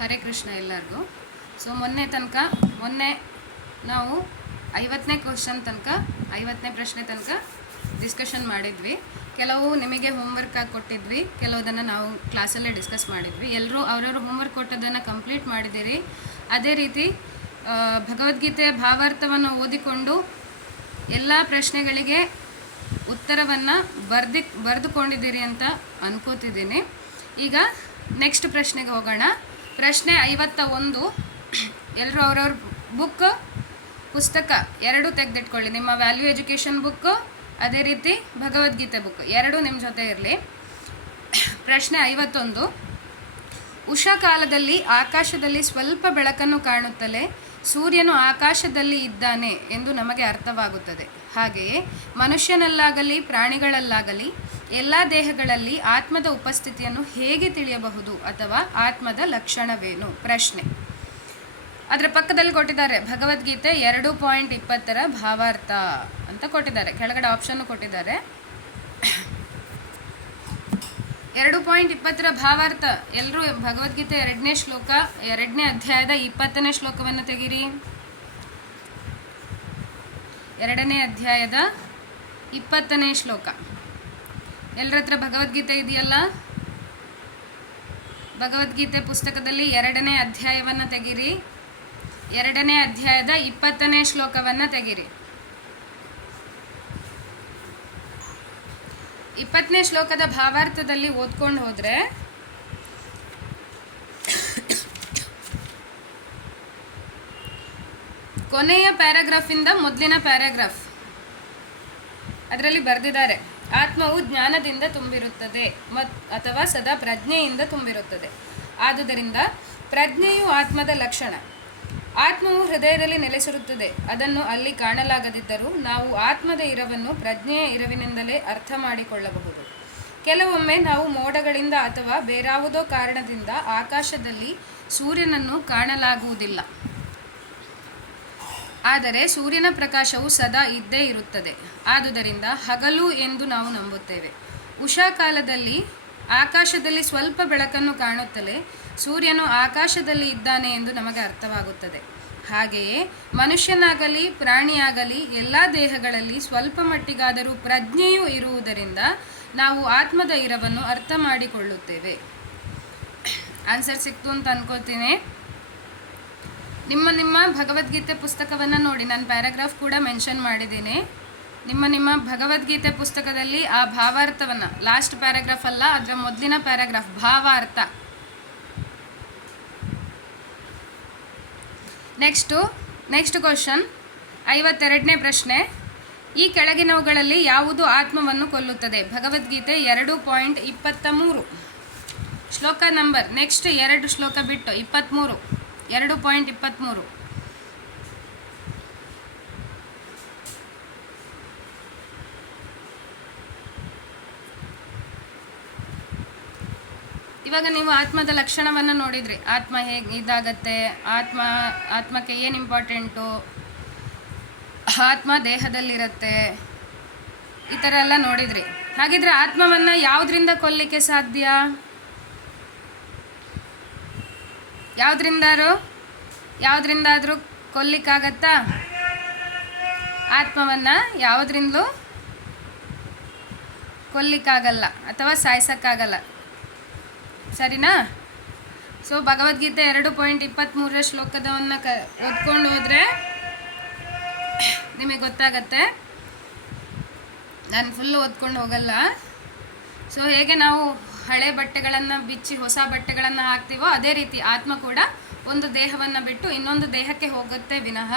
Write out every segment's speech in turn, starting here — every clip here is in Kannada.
ಹರೇ ಕೃಷ್ಣ ಎಲ್ಲರಿಗೂ. ಸೊ ಮೊನ್ನೆ ನಾವು 50ನೇ ಕ್ವಶನ್ ತನಕ 50ನೇ ಪ್ರಶ್ನೆ ತನಕ ಡಿಸ್ಕಷನ್ ಮಾಡಿದ್ವಿ. ಕೆಲವು ನಿಮಗೆ ಹೋಮ್ವರ್ಕ್ ಆಗಿ ಕೊಟ್ಟಿದ್ವಿ, ಕೆಲವುದನ್ನು ನಾವು ಕ್ಲಾಸಲ್ಲೇ ಡಿಸ್ಕಸ್ ಮಾಡಿದ್ವಿ. ಎಲ್ಲರೂ ಅವರವರು ಹೋಮ್ವರ್ಕ್ ಕೊಟ್ಟದನ್ನು ಕಂಪ್ಲೀಟ್ ಮಾಡಿದ್ದೀರಿ. ಅದೇ ರೀತಿ ಭಗವದ್ಗೀತೆಯ ಭಾವಾರ್ಥವನ್ನು ಓದಿಕೊಂಡು ಎಲ್ಲ ಪ್ರಶ್ನೆಗಳಿಗೆ ಉತ್ತರವನ್ನು ಬರೆದುಕೊಂಡಿದ್ದೀರಿ ಅಂತ ಅನ್ಕೋತಿದ್ದೀನಿ. ಈಗ ನೆಕ್ಸ್ಟ್ ಪ್ರಶ್ನೆಗೆ ಹೋಗೋಣ. ಪ್ರಶ್ನೆ 51. ಎಲ್ಲರೂ ಅವ್ರವ್ರ ಪುಸ್ತಕ ಎರಡೂ ತೆಗೆದಿಟ್ಕೊಳ್ಳಿ. ನಿಮ್ಮ ವ್ಯಾಲ್ಯೂ ಎಜುಕೇಷನ್ ಬುಕ್ಕು, ಅದೇ ರೀತಿ ಭಗವದ್ಗೀತೆ ಬುಕ್ ಎರಡೂ ನಿಮ್ಮ ಜೊತೆ ಇರಲಿ. ಪ್ರಶ್ನೆ 51. ಉಷಾ ಕಾಲದಲ್ಲಿ ಆಕಾಶದಲ್ಲಿ ಸ್ವಲ್ಪ ಬೆಳಕನ್ನು ಕಾಣುತ್ತಲೇ ಸೂರ್ಯನು ಆಕಾಶದಲ್ಲಿ ಇದ್ದಾನೆ ಎಂದು ನಮಗೆ ಅರ್ಥವಾಗುತ್ತದೆ. ಹಾಗೆಯೇ ಮನುಷ್ಯನಲ್ಲಾಗಲಿ ಪ್ರಾಣಿಗಳಲ್ಲಾಗಲಿ ಎಲ್ಲ ದೇಹಗಳಲ್ಲಿ ಆತ್ಮದ ಉಪಸ್ಥಿತಿಯನ್ನು ಹೇಗೆ ತಿಳಿಯಬಹುದು ಅಥವಾ ಆತ್ಮದ ಲಕ್ಷಣವೇನು? ಪ್ರಶ್ನೆ. ಅದರ ಪಕ್ಕದಲ್ಲಿ ಕೊಟ್ಟಿದ್ದಾರೆ ಭಗವದ್ಗೀತೆ 2.20 ಭಾವಾರ್ಥ ಅಂತ ಕೊಟ್ಟಿದ್ದಾರೆ. ಕೆಳಗಡೆ ಆಪ್ಷನ್ನು ಕೊಟ್ಟಿದ್ದಾರೆ. 2.20 ಭಾವಾರ್ಥ. ಎಲ್ಲರೂ ಭಗವದ್ಗೀತೆ 2ನೇ ಶ್ಲೋಕ 2ನೇ ಅಧ್ಯಾಯದ 20ನೇ ಶ್ಲೋಕವನ್ನು ತೆಗೀರಿ. 2ನೇ ಅಧ್ಯಾಯದ 20ನೇ ಶ್ಲೋಕ. ಎಲ್ಲರ ಹತ್ರ ಭಗವದ್ಗೀತೆ ಇದೆಯಲ್ಲ? ಭಗವದ್ಗೀತೆ ಪುಸ್ತಕದಲ್ಲಿ 2ನೇ ಅಧ್ಯಾಯವನ್ನು ತೆಗೀರಿ. 2ನೇ ಅಧ್ಯಾಯದ 20ನೇ ಶ್ಲೋಕವನ್ನು ತೆಗೀರಿ. 20ನೇ ಶ್ಲೋಕದ ಭಾವಾರ್ಥದಲ್ಲಿ ಓದ್ಕೊಂಡು ಹೋದರೆ ಕೊನೆಯ ಪ್ಯಾರಾಗ್ರಾಫಿಂದ ಮೊದಲಿನ ಪ್ಯಾರಾಗ್ರಾಫ್ ಅದರಲ್ಲಿ ಬರೆದಿದ್ದಾರೆ. ಆತ್ಮವು ಜ್ಞಾನದಿಂದ ತುಂಬಿರುತ್ತದೆ ಅಥವಾ ಸದಾ ಪ್ರಜ್ಞೆಯಿಂದ ತುಂಬಿರುತ್ತದೆ. ಆದುದರಿಂದ ಪ್ರಜ್ಞೆಯು ಆತ್ಮದ ಲಕ್ಷಣ. ಆತ್ಮವು ಹೃದಯದಲ್ಲಿ ನೆಲೆಸಿರುತ್ತದೆ. ಅದನ್ನು ಅಲ್ಲಿ ಕಾಣಲಾಗದಿದ್ದರೂ ನಾವು ಆತ್ಮದ ಇರವನ್ನು ಪ್ರಜ್ಞೆಯ ಇರವಿನಿಂದಲೇ ಅರ್ಥ ಮಾಡಿಕೊಳ್ಳಬಹುದು. ಕೆಲವೊಮ್ಮೆ ನಾವು ಮೋಡಗಳಿಂದ ಅಥವಾ ಬೇರಾವುದೋ ಕಾರಣದಿಂದ ಆಕಾಶದಲ್ಲಿ ಸೂರ್ಯನನ್ನು ಕಾಣಲಾಗುವುದಿಲ್ಲ. ಆದರೆ ಸೂರ್ಯನ ಪ್ರಕಾಶವು ಸದಾ ಇದ್ದೇ ಇರುತ್ತದೆ. ಆದುದರಿಂದ ಹಗಲು ಎಂದು ನಾವು ನಂಬುತ್ತೇವೆ. ಉಷಾ ಕಾಲದಲ್ಲಿ ಆಕಾಶದಲ್ಲಿ ಸ್ವಲ್ಪ ಬೆಳಕನ್ನು ಕಾಣುತ್ತಲೇ ಸೂರ್ಯನು ಆಕಾಶದಲ್ಲಿ ಇದ್ದಾನೆ ಎಂದು ನಮಗೆ ಅರ್ಥವಾಗುತ್ತದೆ. ಹಾಗೆಯೇ ಮನುಷ್ಯನಾಗಲಿ ಪ್ರಾಣಿಯಾಗಲಿ ಎಲ್ಲ ದೇಹಗಳಲ್ಲಿ ಸ್ವಲ್ಪ ಮಟ್ಟಿಗಾದರೂ ಪ್ರಜ್ಞೆಯೂ ಇರುವುದರಿಂದ ನಾವು ಆತ್ಮದ ಇರವನ್ನು ಅರ್ಥ ಮಾಡಿಕೊಳ್ಳುತ್ತೇವೆ. ಆನ್ಸರ್ ಸಿಕ್ತು ಅಂತ ಅನ್ಕೋತೀನಿ. ನಿಮ್ಮ ಭಗವದ್ಗೀತೆ ಪುಸ್ತಕವನ್ನು ನೋಡಿ, ನಾನು ಪ್ಯಾರಾಗ್ರಾಫ್ ಕೂಡ ಮೆನ್ಷನ್ ಮಾಡಿದ್ದೀನಿ. ನಿಮ್ಮ ಭಗವದ್ಗೀತೆ ಪುಸ್ತಕದಲ್ಲಿ ಆ ಭಾವಾರ್ಥವನ್ನು, ಲಾಸ್ಟ್ ಪ್ಯಾರಾಗ್ರಾಫ್ ಅಲ್ಲ, ಅದರ ಮೊದಲಿನ ಪ್ಯಾರಾಗ್ರಾಫ್ ಭಾವಾರ್ಥ. ನೆಕ್ಸ್ಟ್ ಕ್ವಶನ್ 52ನೇ ಪ್ರಶ್ನೆ. ಈ ಕೆಳಗಿನವುಗಳಲ್ಲಿ ಯಾವುದು ಆತ್ಮವನ್ನು ಕೊಲ್ಲುತ್ತದೆ? ಭಗವದ್ಗೀತೆ 2.23 ಶ್ಲೋಕ ನಂಬರ್. ನೆಕ್ಸ್ಟ್ 2 ಶ್ಲೋಕ ಬಿಟ್ಟು 23 2.23. ಇವಾಗ ನೀವು ಆತ್ಮದ ಲಕ್ಷಣವನ್ನು ನೋಡಿದ್ರಿ. ಆತ್ಮ ಹೇಗೆ ಇದಾಗತ್ತೆ, ಆತ್ಮಕ್ಕೆ ಏನು ಇಂಪಾರ್ಟೆಂಟು, ಆತ್ಮ ದೇಹದಲ್ಲಿರುತ್ತೆ, ಈ ಥರ ಎಲ್ಲ ನೋಡಿದ್ರಿ. ಹಾಗಿದ್ರೆ ಆತ್ಮವನ್ನು ಯಾವುದರಿಂದ ಕೊಲ್ಲಿಕ್ಕೆ ಸಾಧ್ಯ? ಯಾವುದರಿಂದಾದರೂ ಕೊಲ್ಲಿಕ್ಕಾಗತ್ತಾ? ಆತ್ಮವನ್ನು ಯಾವುದರಿಂದಲೂ ಕೊಲ್ಲಿಕ್ಕಾಗಲ್ಲ ಅಥವಾ ಸಾಯಿಸೋಕ್ಕಾಗಲ್ಲ. ಸರಿನಾ? ಸೊ ಭಗವದ್ಗೀತೆ 2.23 ಶ್ಲೋಕದವನ್ನು ಓದ್ಕೊಂಡು ಹೋದರೆ ನಿಮಗೆ ಗೊತ್ತಾಗತ್ತೆ. ನಾನು ಫುಲ್ಲು ಓದ್ಕೊಂಡು ಹೋಗಲ್ಲ. ಸೊ ಹೇಗೆ ನಾವು ಹಳೆ ಬಟ್ಟೆಗಳನ್ನು ಬಿಚ್ಚಿ ಹೊಸ ಬಟ್ಟೆಗಳನ್ನು ಹಾಕ್ತೀವೋ ಅದೇ ರೀತಿ ಆತ್ಮ ಕೂಡ ಒಂದು ದೇಹವನ್ನು ಬಿಟ್ಟು ಇನ್ನೊಂದು ದೇಹಕ್ಕೆ ಹೋಗುತ್ತೆ ವಿನಃ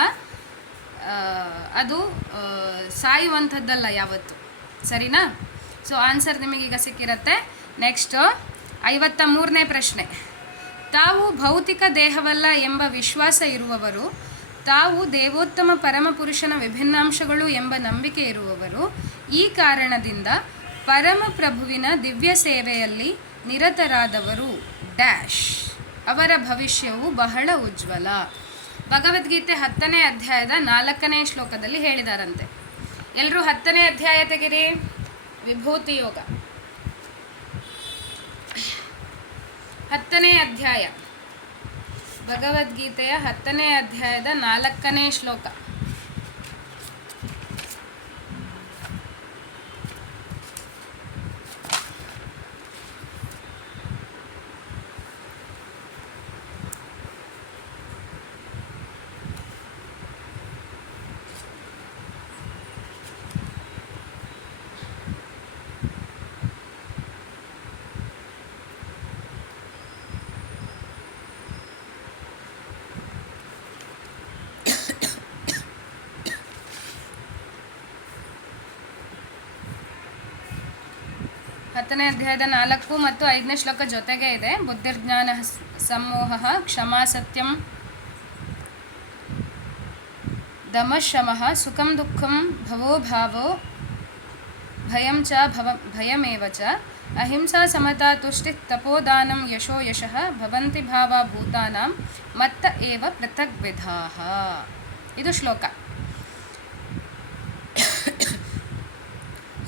ಅದು ಸಾಯುವಂಥದ್ದಲ್ಲ ಯಾವತ್ತು. ಸರಿನಾ? ಸೊ ಆನ್ಸರ್ ನಿಮಗೀಗ ಸಿಕ್ಕಿರತ್ತೆ. ನೆಕ್ಸ್ಟ್ 53ನೇ ಪ್ರಶ್ನೆ. ತಾವು ಭೌತಿಕ ದೇಹವಲ್ಲ ಎಂಬ ವಿಶ್ವಾಸ ಇರುವವರು, ತಾವು ದೇವೋತ್ತಮ ಪರಮಪುರುಷನ ವಿಭಿನ್ನಾಂಶಗಳು ಎಂಬ ನಂಬಿಕೆ ಇರುವವರು, ಈ ಕಾರಣದಿಂದ ಪರಮಪ್ರಭುವಿನ ದಿವ್ಯ ಸೇವೆಯಲ್ಲಿ ನಿರತರಾದವರು ಡ್ಯಾಶ್ ಅವರ ಭವಿಷ್ಯವು ಬಹಳ ಉಜ್ವಲ. ಭಗವದ್ಗೀತೆ 10ನೇ ಅಧ್ಯಾಯದ 4ನೇ ಶ್ಲೋಕದಲ್ಲಿ ಹೇಳಿದಾರಂತೆ. ಎಲ್ಲರೂ 10ನೇ ಅಧ್ಯಾಯ ತೆಗಿರಿ. ವಿಭೂತಿ ಯೋಗ 10ನೇ ಅಧ್ಯಾಯ ಭಗವದ್ಗೀತೆಯ 10ನೇ ಅಧ್ಯಾಯದ 4ನೇ ಶ್ಲೋಕ. ಹತ್ತನೇ ಅಧ್ಯಾಯದ 4 ಮತ್ತು 5ನೇ ಶ್ಲೋಕ ಜೊತೆಗೆ ಇದೆ. ಬುದ್ಧಿರ್ಜ್ಞಾನ ಸಮೋಹ ಕ್ಷಮಾ ಸತ್ಯಂ ದಮಶಮಃ ಸುಖಂ ದುಃಖಂ ಭವೋ ಭಾವೋ ಭಯಂ ಚ ಭಯಮೇವ ಚ ಅಹಿಂಸಾ ಸಮತಾ ತುಷ್ಟಿ ತಪೋದಾನಂ ಯಶೋ ಯಶಃ ಭವಂತಿ ಭಾವ ಭೂತಾನಾಂ ಮತ್ತ ಏವ ಪೃಥಕ್ ವಿಧಾಃ. ಇದು ಶ್ಲೋಕ.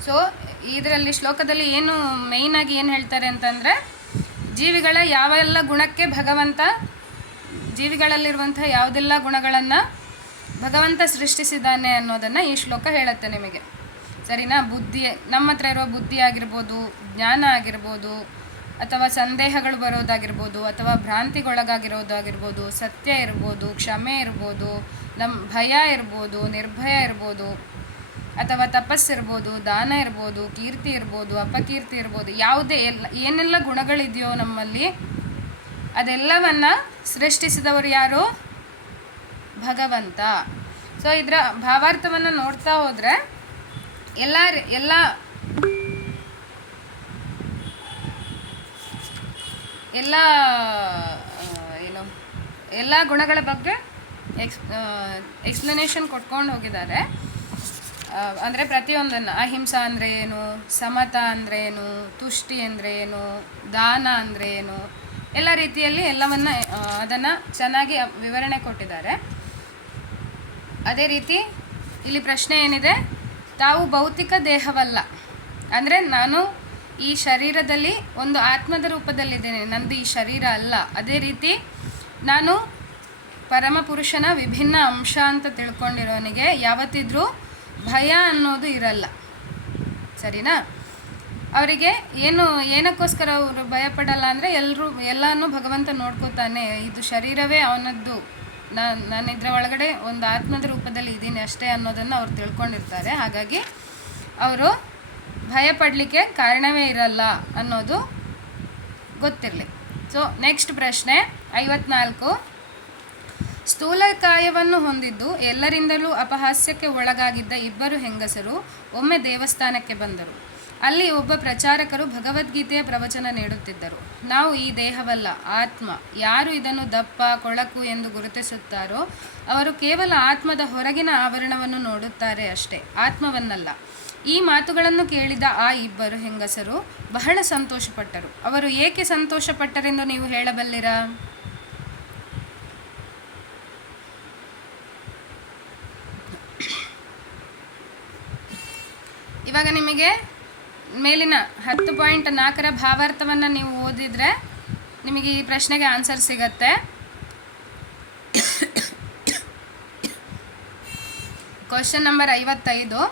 ಸೊ ಇದರಲ್ಲಿ ಶ್ಲೋಕದಲ್ಲಿ ಏನು ಮೇಯ್ನಾಗಿ ಏನು ಹೇಳ್ತಾರೆ ಅಂತಂದರೆ, ಜೀವಿಗಳ ಯಾವೆಲ್ಲ ಗುಣಕ್ಕೆ ಭಗವಂತ, ಜೀವಿಗಳಲ್ಲಿರುವಂಥ ಯಾವುದೆಲ್ಲ ಗುಣಗಳನ್ನು ಭಗವಂತ ಸೃಷ್ಟಿಸಿದ್ದಾನೆ ಅನ್ನೋದನ್ನು ಈ ಶ್ಲೋಕ ಹೇಳುತ್ತೆ ನಿಮಗೆ. ಸರಿನಾ? ಬುದ್ಧಿ, ನಮ್ಮ ಹತ್ರ ಇರೋ ಬುದ್ಧಿ ಆಗಿರ್ಬೋದು, ಜ್ಞಾನ ಆಗಿರ್ಬೋದು, ಅಥವಾ ಸಂದೇಹಗಳು ಬರೋದಾಗಿರ್ಬೋದು, ಅಥವಾ ಭ್ರಾಂತಿಗೊಳಗಾಗಿರೋದಾಗಿರ್ಬೋದು, ಸತ್ಯ ಇರ್ಬೋದು, ಕ್ಷಮೆ ಇರ್ಬೋದು, ನಮ್ಮ ಭಯ ಇರ್ಬೋದು, ನಿರ್ಭಯ ಇರ್ಬೋದು, ಅಥವಾ ತಪಸ್ಸಿರ್ಬೋದು, ದಾನ ಇರ್ಬೋದು, ಕೀರ್ತಿ ಇರ್ಬೋದು, ಅಪಕೀರ್ತಿ ಇರ್ಬೋದು, ಯಾವುದೇ ಏನೆಲ್ಲ ಗುಣಗಳಿದೆಯೋ ನಮ್ಮಲ್ಲಿ ಅದೆಲ್ಲವನ್ನು ಸೃಷ್ಟಿಸಿದವರು ಯಾರು? ಭಗವಂತ. ಸೊ ಇದರ ಭಾವಾರ್ಥವನ್ನು ನೋಡ್ತಾ ಹೋದರೆ ಎಲ್ಲ ಗುಣಗಳ ಬಗ್ಗೆ ಎಕ್ಸ್ಪ್ಲನೇಷನ್ ಕೊಟ್ಕೊಂಡು ಹೋಗಿದ್ದಾರೆ. ಅಂದರೆ ಪ್ರತಿಯೊಂದನ್ನು, ಅಹಿಂಸಾ ಅಂದರೆ ಏನು, ಸಮತಾ ಅಂದರೆ ಏನು, ತುಷ್ಟಿ ಅಂದರೆ ಏನು, ದಾನ ಅಂದರೆ ಏನು, ಎಲ್ಲ ರೀತಿಯಲ್ಲಿ ಎಲ್ಲವನ್ನು ಅದನ್ನು ಚೆನ್ನಾಗಿ ವಿವರಣೆ ಕೊಟ್ಟಿದ್ದಾರೆ. ಅದೇ ರೀತಿ ಇಲ್ಲಿ ಪ್ರಶ್ನೆ ಏನಿದೆ, ತಾವು ಭೌತಿಕ ದೇಹವಲ್ಲ, ಅಂದರೆ ನಾನು ಈ ಶರೀರದಲ್ಲಿ ಒಂದು ಆತ್ಮದ ರೂಪದಲ್ಲಿದ್ದೇನೆ, ನಂದು ಈ ಶರೀರ ಅಲ್ಲ. ಅದೇ ರೀತಿ ನಾನು ಪರಮಪುರುಷನ ವಿಭಿನ್ನ ಅಂಶ ಅಂತ ತಿಳ್ಕೊಂಡಿರೋನಿಗೆ ಯಾವತ್ತಿದ್ರೂ ಭಯ ಅನ್ನೋದು ಇರಲ್ಲ. ಸರಿನಾ? ಅವರಿಗೆ ಏನಕ್ಕೋಸ್ಕರ ಅವರು ಭಯಪಡಲ್ಲ ಅಂದರೆ, ಎಲ್ಲನೂ ಭಗವಂತ ನೋಡ್ಕೋತಾನೆ, ಇದು ಶರೀರವೇ ಅವನದ್ದು, ನಾನು ಇದರ ಒಳಗಡೆ ಒಂದು ಆತ್ಮದ ರೂಪದಲ್ಲಿ ಇದ್ದೀನಿ ಅಷ್ಟೇ ಅನ್ನೋದನ್ನು ಅವ್ರು ತಿಳ್ಕೊಂಡಿರ್ತಾರೆ. ಹಾಗಾಗಿ ಅವರು ಭಯಪಡಲಿಕ್ಕೆ ಕಾರಣವೇ ಇರಲ್ಲ ಅನ್ನೋದು ಗೊತ್ತಿರಲಿ. ಸೊ ನೆಕ್ಸ್ಟ್ ಪ್ರಶ್ನೆ 54. ಸ್ಥೂಲಕಾಯವನ್ನು ಹೊಂದಿದ್ದು ಎಲ್ಲರಿಂದಲೂ ಅಪಹಾಸ್ಯಕ್ಕೆ ಒಳಗಾಗಿದ್ದ ಇಬ್ಬರು ಹೆಂಗಸರು ಒಮ್ಮೆ ದೇವಸ್ಥಾನಕ್ಕೆ ಬಂದರು. ಅಲ್ಲಿ ಒಬ್ಬ ಪ್ರಚಾರಕರು ಭಗವದ್ಗೀತೆಯ ಪ್ರವಚನ ನೀಡುತ್ತಿದ್ದರು. ನಾವು ಈ ದೇಹವಲ್ಲ, ಆತ್ಮ. ಯಾರು ಇದನ್ನು ದಪ್ಪ, ಕೊಳಕು ಎಂದು ಗುರುತಿಸುತ್ತಾರೋ ಅವರು ಕೇವಲ ಆತ್ಮದ ಹೊರಗಿನ ಆವರಣವನ್ನು ನೋಡುತ್ತಾರೆ ಅಷ್ಟೇ, ಆತ್ಮವನ್ನಲ್ಲ. ಈ ಮಾತುಗಳನ್ನು ಕೇಳಿದ ಆ ಇಬ್ಬರು ಹೆಂಗಸರು ಬಹಳ ಸಂತೋಷಪಟ್ಟರು. ಅವರು ಏಕೆ ಸಂತೋಷಪಟ್ಟರೆಂದು ನೀವು ಹೇಳಬಲ್ಲಿರಾ? ಇವಾಗ ನಿಮಗೆ ಮೇಲಿನ 10.4 ಭಾವಾರ್ಥವನ್ನು ನೀವು ಓದಿದರೆ ನಿಮಗೆ ಈ ಪ್ರಶ್ನೆಗೆ ಆನ್ಸರ್ ಸಿಗತ್ತೆ. Question number 55.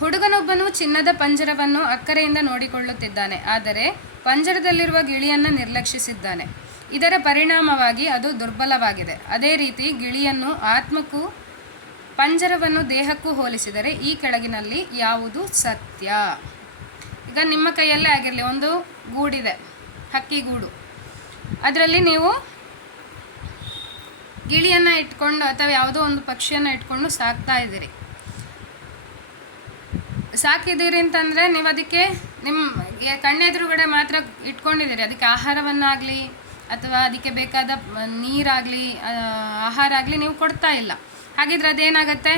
ಹುಡುಗನೊಬ್ಬನು ಚಿನ್ನದ ಪಂಜರವನ್ನು ಅಕ್ಕರೆಯಿಂದ ನೋಡಿಕೊಳ್ಳುತ್ತಿದ್ದಾನೆ, ಆದರೆ ಪಂಜರದಲ್ಲಿರುವ ಗಿಳಿಯನ್ನು ನಿರ್ಲಕ್ಷಿಸಿದ್ದಾನೆ. ಇದರ ಪರಿಣಾಮವಾಗಿ ಅದು ದುರ್ಬಲವಾಗಿದೆ. ಅದೇ ರೀತಿ ಗಿಳಿಯನ್ನು ಆತ್ಮಕ್ಕೂ ಪಂಜರವನ್ನು ದೇಹಕ್ಕೂ ಹೋಲಿಸಿದರೆ ಈ ಕೆಳಗಿನಲ್ಲಿ ಯಾವುದು ಸತ್ಯ? ಈಗ ನಿಮ್ಮ ಕೈಯಲ್ಲೇ ಆಗಿರಲಿ, ಒಂದು ಗೂಡಿದೆ, ಹಕ್ಕಿ ಗೂಡು, ಅದರಲ್ಲಿ ನೀವು ಗಿಳಿಯನ್ನು ಇಟ್ಕೊಂಡು ಅಥವಾ ಯಾವುದೋ ಒಂದು ಪಕ್ಷಿಯನ್ನು ಇಟ್ಕೊಂಡು ಸಾಕಿದ್ದೀರಿ ಅಂತಂದರೆ ನೀವು ಅದಕ್ಕೆ ನಿಮ್ಮ ಕಣ್ಣೆದುರುಗಡೆ ಮಾತ್ರ ಇಟ್ಕೊಂಡಿದ್ದೀರಿ. ಅದಕ್ಕೆ ಆಹಾರವನ್ನಾಗಲಿ ಅಥವಾ ಅದಕ್ಕೆ ಬೇಕಾದ ನೀರಾಗಲಿ ಆಹಾರ ಆಗಲಿ ನೀವು ಕೊಡ್ತಾ ಇಲ್ಲ. ಹಾಗಿದ್ರೆ ಅದೇನಾಗತ್ತೆ?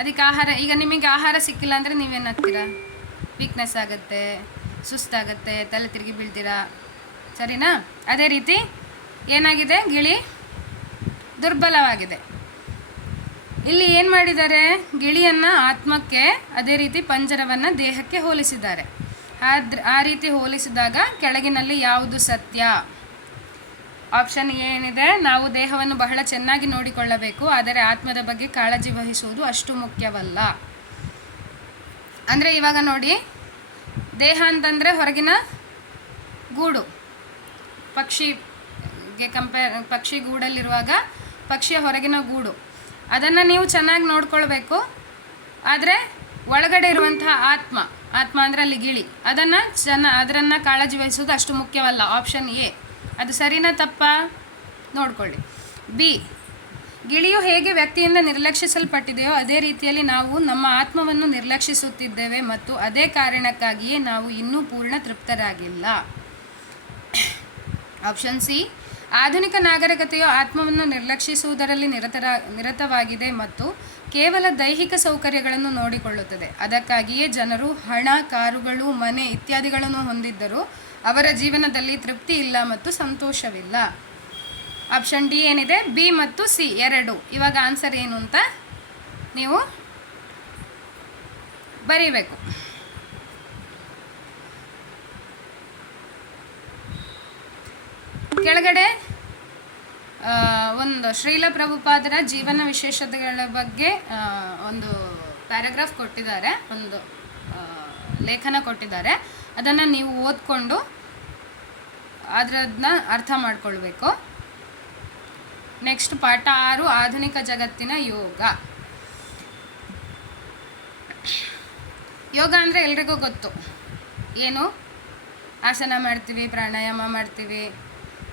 ಅದಕ್ಕೆ ಆಹಾರ, ಈಗ ನಿಮಗೆ ಆಹಾರ ಸಿಕ್ಕಿಲ್ಲ ಅಂದರೆ ನೀವೇನಾಗ್ತೀರಾ? ವೀಕ್ನೆಸ್ ಆಗುತ್ತೆ, ಸುಸ್ತಾಗುತ್ತೆ, ತಲೆ ತಿರುಗಿ ಬೀಳ್ತೀರಾ. ಸರಿನಾ? ಅದೇ ರೀತಿ ಏನಾಗಿದೆ, ಗಿಳಿ ದುರ್ಬಲವಾಗಿದೆ. ಇಲ್ಲಿ ಏನು ಮಾಡಿದ್ದಾರೆ, ಗಿಳಿಯನ್ನು ಆತ್ಮಕ್ಕೆ, ಅದೇ ರೀತಿ ಪಂಜರವನ್ನು ದೇಹಕ್ಕೆ ಹೋಲಿಸಿದ್ದಾರೆ. ಆ ರೀತಿ ಹೋಲಿಸಿದಾಗ ಕೆಳಗಿನಲ್ಲಿ ಯಾವುದು ಸತ್ಯ? ಆಪ್ಷನ್ ಏನಿದೆ, ನಾವು ದೇಹವನ್ನು ಬಹಳ ಚೆನ್ನಾಗಿ ನೋಡಿಕೊಳ್ಳಬೇಕು, ಆದರೆ ಆತ್ಮದ ಬಗ್ಗೆ ಕಾಳಜಿ ವಹಿಸುವುದು ಅಷ್ಟು ಮುಖ್ಯವಲ್ಲ. ಅಂದರೆ ಇವಾಗ ನೋಡಿ, ದೇಹ ಅಂತಂದರೆ ಹೊರಗಿನ ಗೂಡು. ಪಕ್ಷಿ ಗೂಡಲ್ಲಿರುವಾಗ ಪಕ್ಷಿಯ ಹೊರಗಿನ ಗೂಡು, ಅದನ್ನು ನೀವು ಚೆನ್ನಾಗಿ ನೋಡ್ಕೊಳ್ಬೇಕು. ಆದರೆ ಒಳಗಡೆ ಇರುವಂತಹ ಆತ್ಮ ಅಂದರೆ ಅಲ್ಲಿ ಗಿಳಿ, ಅದನ್ನು ಕಾಳಜಿ ವಹಿಸೋದು ಅಷ್ಟು ಮುಖ್ಯವಲ್ಲ. Option A. ಅದು ಸರಿನಾ ತಪ್ಪಾ ನೋಡ್ಕೊಳ್ಳಿ. ಬಿ, ಗಿಳಿಯು ಹೇಗೆ ವ್ಯಕ್ತಿಯಿಂದ ನಿರ್ಲಕ್ಷಿಸಲ್ಪಟ್ಟಿದೆಯೋ ಅದೇ ರೀತಿಯಲ್ಲಿ ನಾವು ನಮ್ಮ ಆತ್ಮವನ್ನು ನಿರ್ಲಕ್ಷಿಸುತ್ತಿದ್ದೇವೆ ಮತ್ತು ಅದೇ ಕಾರಣಕ್ಕಾಗಿಯೇ ನಾವು ಇನ್ನೂ ಪೂರ್ಣ ತೃಪ್ತರಾಗಿಲ್ಲ. ಆಪ್ಷನ್ ಸಿ, ಆಧುನಿಕ ನಾಗರಿಕತೆಯು ಆತ್ಮವನ್ನು ನಿರ್ಲಕ್ಷಿಸುವುದರಲ್ಲಿ ನಿರತವಾಗಿದೆ ಮತ್ತು ಕೇವಲ ದೈಹಿಕ ಸೌಕರ್ಯಗಳನ್ನು ನೋಡಿಕೊಳ್ಳುತ್ತದೆ. ಅದಕ್ಕಾಗಿಯೇ ಜನರು ಹಣ, ಕಾರುಗಳು, ಮನೆ ಇತ್ಯಾದಿಗಳನ್ನು ಹೊಂದಿದ್ದರೂ ಅವರ ಜೀವನದಲ್ಲಿ ತೃಪ್ತಿ ಇಲ್ಲ ಮತ್ತು ಸಂತೋಷವಿಲ್ಲ. ಆಪ್ಷನ್ ಡಿ ಏನಿದೆ, ಬಿ ಮತ್ತು ಸಿ ಎರಡು. ಇವಾಗ ಆನ್ಸರ್ ಏನು ಅಂತ ನೀವು ಬರೀಬೇಕು. ಕೆಳಗಡೆ ಒಂದು ಶ್ರೀಲ ಪ್ರಭುಪಾದರ ಜೀವನ ವಿಶೇಷತೆಗಳ ಬಗ್ಗೆ ಒಂದು ಪ್ಯಾರಾಗ್ರಾಫ್ ಕೊಟ್ಟಿದ್ದಾರೆ, ಒಂದು ಲೇಖನ ಕೊಟ್ಟಿದ್ದಾರೆ. ಅದನ್ನು ನೀವು ಓದ್ಕೊಂಡು ಅದನ್ನ ಅರ್ಥ ಮಾಡ್ಕೊಳ್ಬೇಕು. ನೆಕ್ಸ್ಟ್ ಪಾಠ 6, ಆಧುನಿಕ ಜಗತ್ತಿನ ಯೋಗ. ಯೋಗ ಅಂದರೆ ಎಲ್ರಿಗೂ ಗೊತ್ತು ಏನು, ಆಸನ ಮಾಡ್ತೀವಿ, ಪ್ರಾಣಾಯಾಮ ಮಾಡ್ತೀವಿ,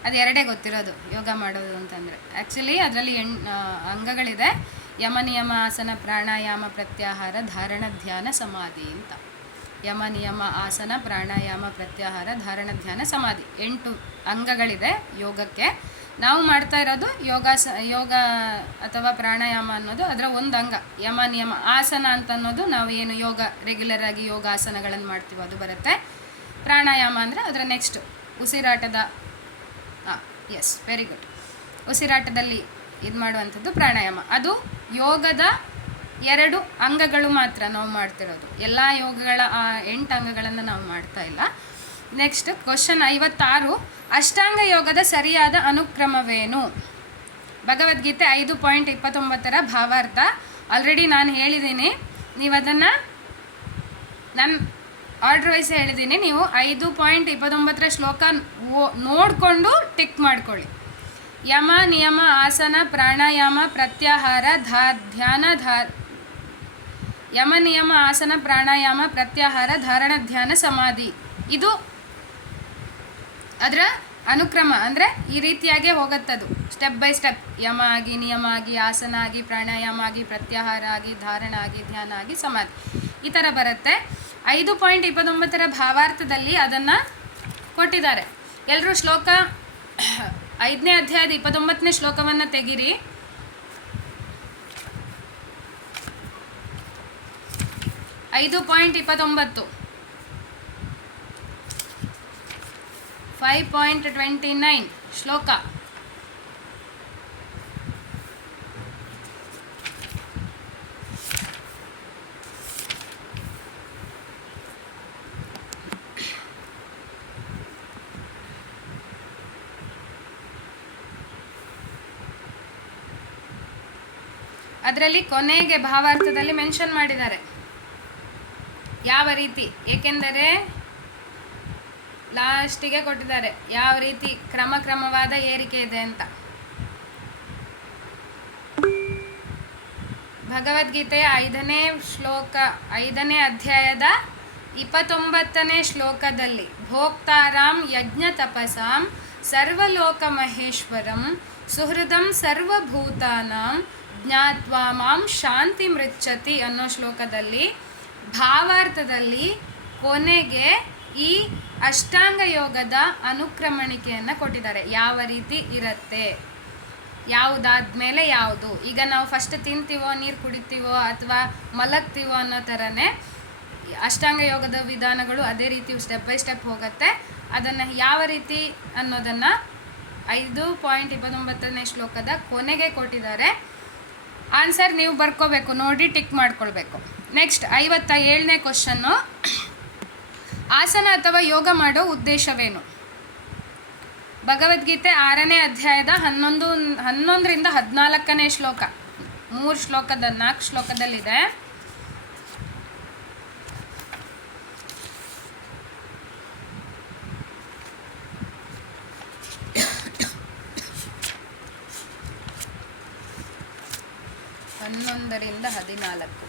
ಅದು ಎರಡೇ ಗೊತ್ತಿರೋದು ಯೋಗ ಮಾಡೋದು ಅಂತಂದರೆ. ಆ್ಯಕ್ಚುಲಿ ಅದರಲ್ಲಿ ಅಂಗಗಳಿದೆ. ಯಮ, ನಿಯಮ, ಆಸನ, ಪ್ರಾಣಾಯಾಮ, ಪ್ರತ್ಯಾಹಾರ, ಧಾರಣ, ಧ್ಯಾನ, ಸಮಾಧಿ ಅಂತ. ಯಮ, ನಿಯಮ, ಆಸನ, ಪ್ರಾಣಾಯಾಮ, ಪ್ರತ್ಯಾಹಾರ, ಧಾರಣ, ಧ್ಯಾನ, ಸಮಾಧಿ 8 ಅಂಗಗಳಿದೆ ಯೋಗಕ್ಕೆ. ನಾವು ಮಾಡ್ತಾ ಇರೋದು ಯೋಗ ಅಥವಾ ಪ್ರಾಣಾಯಾಮ ಅನ್ನೋದು ಅದರ ಒಂದು ಅಂಗ. ಯಮ, ನಿಯಮ, ಆಸನ ಅಂತ ಅನ್ನೋದು ನಾವು ಏನು ಯೋಗ ರೆಗ್ಯುಲರ್ ಆಗಿ ಯೋಗಾಸನಗಳನ್ನು ಮಾಡ್ತೀವೋ ಅದು ಬರುತ್ತೆ. ಪ್ರಾಣಾಯಾಮ ಅಂದರೆ ಅದರ ನೆಕ್ಸ್ಟ್ ಉಸಿರಾಟದ ಎಸ್ ವೆರಿ ಗುಡ್, ಉಸಿರಾಟದಲ್ಲಿ ಇದು ಮಾಡುವಂಥದ್ದು ಪ್ರಾಣಾಯಾಮ. ಅದು ಯೋಗದ 2 ಅಂಗಗಳು ಮಾತ್ರ ನಾವು ಮಾಡ್ತಿರೋದು. ಎಲ್ಲ ಯೋಗಗಳ 8 ಅಂಗಗಳನ್ನು ನಾವು ಮಾಡ್ತಾ ಇಲ್ಲ. ನೆಕ್ಸ್ಟ್ ಕ್ವಶನ್ 56, ಅಷ್ಟಾಂಗ ಯೋಗದ ಸರಿಯಾದ ಅನುಕ್ರಮವೇನು? ಭಗವದ್ಗೀತೆ 5.29 ಭಾವಾರ್ಥ ಆಲ್ರೆಡಿ ನಾನು ಹೇಳಿದ್ದೀನಿ. ನೀವು ಅದನ್ನು ನಾನು ಆರ್ಡರ್ ವೈಸ್ ಹೇಳಿದ್ದೀನಿ. ನೀವು 5.29 ಶ್ಲೋಕ ನೋಡಿಕೊಂಡು ಟಿಕ್ ಮಾಡ್ಕೊಳ್ಳಿ. ಯಮ, ನಿಯಮ, ಆಸನ, ಪ್ರಾಣಾಯಾಮ, ಪ್ರತ್ಯಾಹಾರ, ಯಮ, ನಿಯಮ, ಆಸನ, ಪ್ರಾಣಾಯಾಮ, ಪ್ರತ್ಯಾಹಾರ, ಧಾರಣ, ಧ್ಯಾನ, ಸಮಾಧಿ. ಇದು ಅದರ ಅನುಕ್ರಮ. ಅಂದರೆ ಈ ರೀತಿಯಾಗೇ ಹೋಗುತ್ತದು, ಸ್ಟೆಪ್ ಬೈ ಸ್ಟೆಪ್. ಯಮ ಆಗಿ, ನಿಯಮ ಆಗಿ, ಆಸನ ಆಗಿ, ಪ್ರಾಣಾಯಾಮ ಆಗಿ, ಪ್ರತ್ಯಾಹಾರ ಆಗಿ, ಧಾರಣ ಆಗಿ, ಧ್ಯಾನ ಆಗಿ, ಸಮಾಧಿ, ಈ ಥರ ಬರುತ್ತೆ. 5.29 ಭಾವಾರ್ಥದಲ್ಲಿ ಅದನ್ನು ಕೊಟ್ಟಿದ್ದಾರೆ. ಎಲ್ಲರೂ ಶ್ಲೋಕ 5ನೇ ಅಧ್ಯಾಯದ 29ನೇ ಶ್ಲೋಕವನ್ನು ತೆಗಿರಿ. ಐದು 5.29 ಶ್ಲೋಕ. ಅದರಲ್ಲಿ ಕೊನೆಗೆ ಭಾವಾರ್ಥದಲ್ಲಿ ಮೆನ್ಷನ್ ಮಾಡಿದ್ದಾರೆ ಯಾವ ರೀತಿ, ಏಕೆಂದರೆ ಲಾಸ್ಟಿಗೆ ಕೊಟ್ಟಿದ್ದಾರೆ ಯಾವ ರೀತಿ ಕ್ರಮವಾದ ಏರಿಕೆ ಇದೆ ಅಂತ. ಭಗವದ್ಗೀತೆಯ 5ನೇ ಅಧ್ಯಾಯದ 29ನೇ ಶ್ಲೋಕದಲ್ಲಿ ಭೋಕ್ತಾರಾಂ ಯಜ್ಞ ತಪಸಾಂ ಸರ್ವಲೋಕ ಮಹೇಶ್ವರಂ ಸುಹೃದಂ ಸರ್ವಭೂತಾನಾಂ ಜ್ಞಾತ್ವಾ ಮಾಂ ಶಾಂತಿ ಮೃಚ್ಛತಿ ಅನ್ನೋ ಶ್ಲೋಕದಲ್ಲಿ ಭಾವಾರ್ಥದಲ್ಲಿ ಕೊನೆಗೆ ಈ ಅಷ್ಟಾಂಗ ಯೋಗದ ಅನುಕ್ರಮಣಿಕೆಯನ್ನು ಕೊಟ್ಟಿದ್ದಾರೆ. ಯಾವ ರೀತಿ ಇರುತ್ತೆ, ಯಾವುದಾದ್ಮೇಲೆ ಯಾವುದು. ಈಗ ನಾವು ಫಸ್ಟ್ ತಿಂತೀವೋ, ನೀರು ಕುಡಿತೀವೋ ಅಥವಾ ಮಲಗ್ತೀವೋ ಅನ್ನೋ ಥರನೇ ಅಷ್ಟಾಂಗ ಯೋಗದ ವಿಧಾನಗಳು ಅದೇ ರೀತಿ ಸ್ಟೆಪ್ ಬೈ ಸ್ಟೆಪ್ ಹೋಗುತ್ತೆ. ಅದನ್ನು ಯಾವ ರೀತಿ ಅನ್ನೋದನ್ನು 5.29ನೇ ಶ್ಲೋಕದ ಕೊನೆಗೆ ಕೊಟ್ಟಿದ್ದಾರೆ. ಆನ್ಸರ್ ನೀವು ಬರ್ಕೋಬೇಕು, ನೋಡಿ ಟಿಕ್ ಮಾಡ್ಕೊಳ್ಬೇಕು. ನೆಕ್ಸ್ಟ್ 57ನೇ ಕ್ವಶನ್ನು, ಆಸನ ಅಥವಾ ಯೋಗ ಮಾಡೋ ಉದ್ದೇಶವೇನು? ಭಗವದ್ಗೀತೆ 6ನೇ ಅಧ್ಯಾಯದ 11ರಿಂದ 14ನೇ ಶ್ಲೋಕ. 4 ಶ್ಲೋಕದಲ್ಲಿದೆ. ರಿಂದ 14.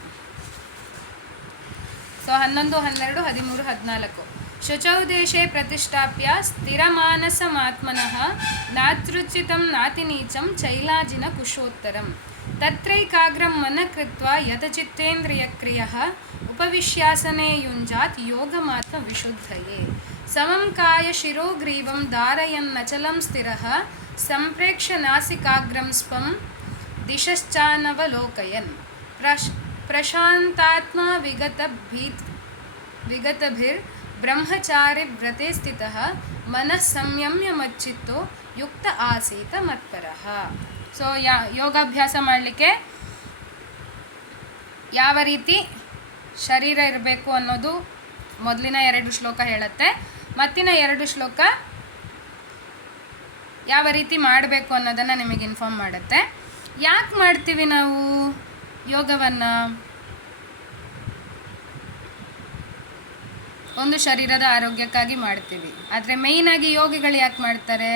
ಸೊ 11, 12, 13, 14. ಶುಚೌ ದೇಶೇ ಪ್ರತಿಷ್ಠಾಪ್ಯ ಸ್ಥಿರಮಾನಸಮಾತ್ಮನಃ ನಾತೃಚ್ಯುತಂ ನಾತಿನೀಚಂ ಚೈಲಾಜಿನ ಕುಶೋತ್ತರಂ ತತ್ರೈಕಾಗ್ರಂ ಮನಃ ಕೃತ್ವಾ ಯತಚಿತ್ತೇಂದ್ರಿಯಕ್ರಿಯಃ ಉಪವಿಶ್ಯಾಸನೆ ಯುಂಜಾತ್ ಯೋಗಮಾತ್ಮ ವಿಶುದ್ಧಯೇ ಸಮಂ ಕಾಯ ಶಿರೋಗ್ರೀವಂ ಧಾರಯನ್ನಚಲಂ ಸ್ಥಿರಃ ಸಂಪ್ರೇಕ್ಷ್ಯ ನಾಸಿಕಾಗ್ರಂ ಸ್ವಂ ದಿಶಶ್ಚಾನವಲೋಕಯನ್ ಪ್ರಶಾಂತಾತ್ಮ ವಿಗತಭಿರ್ ಬ್ರಹ್ಮಚಾರಿ ವ್ರತೆ ಸ್ಥಿತಃ ಮನಃ ಸಂಯಮ್ಯ ಮಚ್ಚಿತ್ತೋ ಯುಕ್ತ ಆಸೀತ ಮತ್ಪರಃ. ಸೊ ಯೋಗಾಭ್ಯಾಸ ಮಾಡಲಿಕ್ಕೆ ಯಾವ ರೀತಿ ಶರೀರ ಇರಬೇಕು ಅನ್ನೋದು ಮೊದಲಿನ 2 ಶ್ಲೋಕ ಹೇಳುತ್ತೆ. ಮತ್ತಿನ 2 ಶ್ಲೋಕ ಯಾವ ರೀತಿ ಮಾಡಬೇಕು ಅನ್ನೋದನ್ನು ನಿಮಗೆ ಇನ್ಫಾರ್ಮ್ ಮಾಡುತ್ತೆ. ಯಾಕೆ ಮಾಡ್ತೀವಿ ನಾವು ಯೋಗವನ್ನು? ಒಂದು ಶರೀರದ ಆರೋಗ್ಯಕ್ಕಾಗಿ ಮಾಡ್ತೀವಿ. ಆದರೆ ಮೇಯ್ನಾಗಿ ಯೋಗಿಗಳು ಯಾಕೆ ಮಾಡ್ತಾರೆ?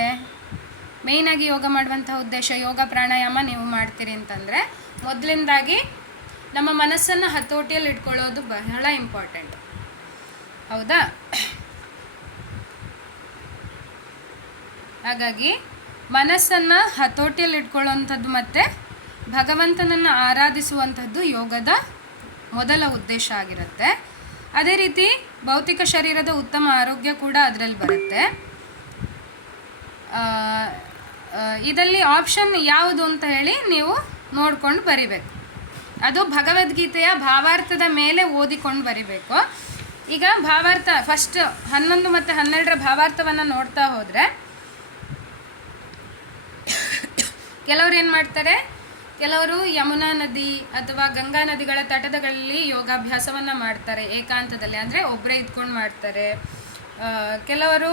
ಮೇಯ್ನಾಗಿ ಯೋಗ ಮಾಡುವಂಥ ಉದ್ದೇಶ, ಯೋಗ ಪ್ರಾಣಾಯಾಮ ನೀವು ಮಾಡ್ತೀರಿ ಅಂತಂದರೆ ಮೊದಲಿಂದಾಗಿ ನಮ್ಮ ಮನಸ್ಸನ್ನು ಹತೋಟಿಯಲ್ಲಿ ಇಟ್ಕೊಳ್ಳೋದು ಬಹಳ ಇಂಪಾರ್ಟೆಂಟ್. ಹೌದಾ? ಹಾಗಾಗಿ ಮನಸ್ಸನ್ನು ಹತೋಟಿಯಲ್ಲಿ ಇಟ್ಕೊಳ್ಳೋವಂಥದ್ದು ಮತ್ತು ಭಗವಂತನನ್ನು ಆರಾಧಿಸುವಂಥದ್ದು ಯೋಗದ ಮೊದಲ ಉದ್ದೇಶ ಆಗಿರುತ್ತೆ. ಅದೇ ರೀತಿ ಭೌತಿಕ ಶರೀರದ ಉತ್ತಮ ಆರೋಗ್ಯ ಕೂಡ ಅದರಲ್ಲಿ ಬರುತ್ತೆ. ಇದರಲ್ಲಿ ಆಪ್ಷನ್ ಯಾವುದು ಅಂತ ಹೇಳಿ ನೀವು ನೋಡ್ಕೊಂಡು ಬರಿಬೇಕು. ಅದು ಭಗವದ್ಗೀತೆಯ ಭಾವಾರ್ಥದ ಮೇಲೆ ಓದಿಕೊಂಡು ಬರಿಬೇಕು. ಈಗ ಭಾವಾರ್ಥ ಫಸ್ಟ್ 11 ಮತ್ತು 12ರ ಭಾವಾರ್ಥವನ್ನು ನೋಡ್ತಾ ಹೋದರೆ ಕೆಲವರು ಏನು ಮಾಡ್ತಾರೆ, ಕೆಲವರು ಯಮುನಾ ನದಿ ಅಥವಾ ಗಂಗಾ ನದಿಗಳ ತಟದಲ್ಲಿ ಯೋಗಾಭ್ಯಾಸವನ್ನು ಮಾಡ್ತಾರೆ ಏಕಾಂತದಲ್ಲಿ, ಅಂದರೆ ಒಬ್ಬರೇ ಇದ್ಕೊಂಡು ಮಾಡ್ತಾರೆ. ಕೆಲವರು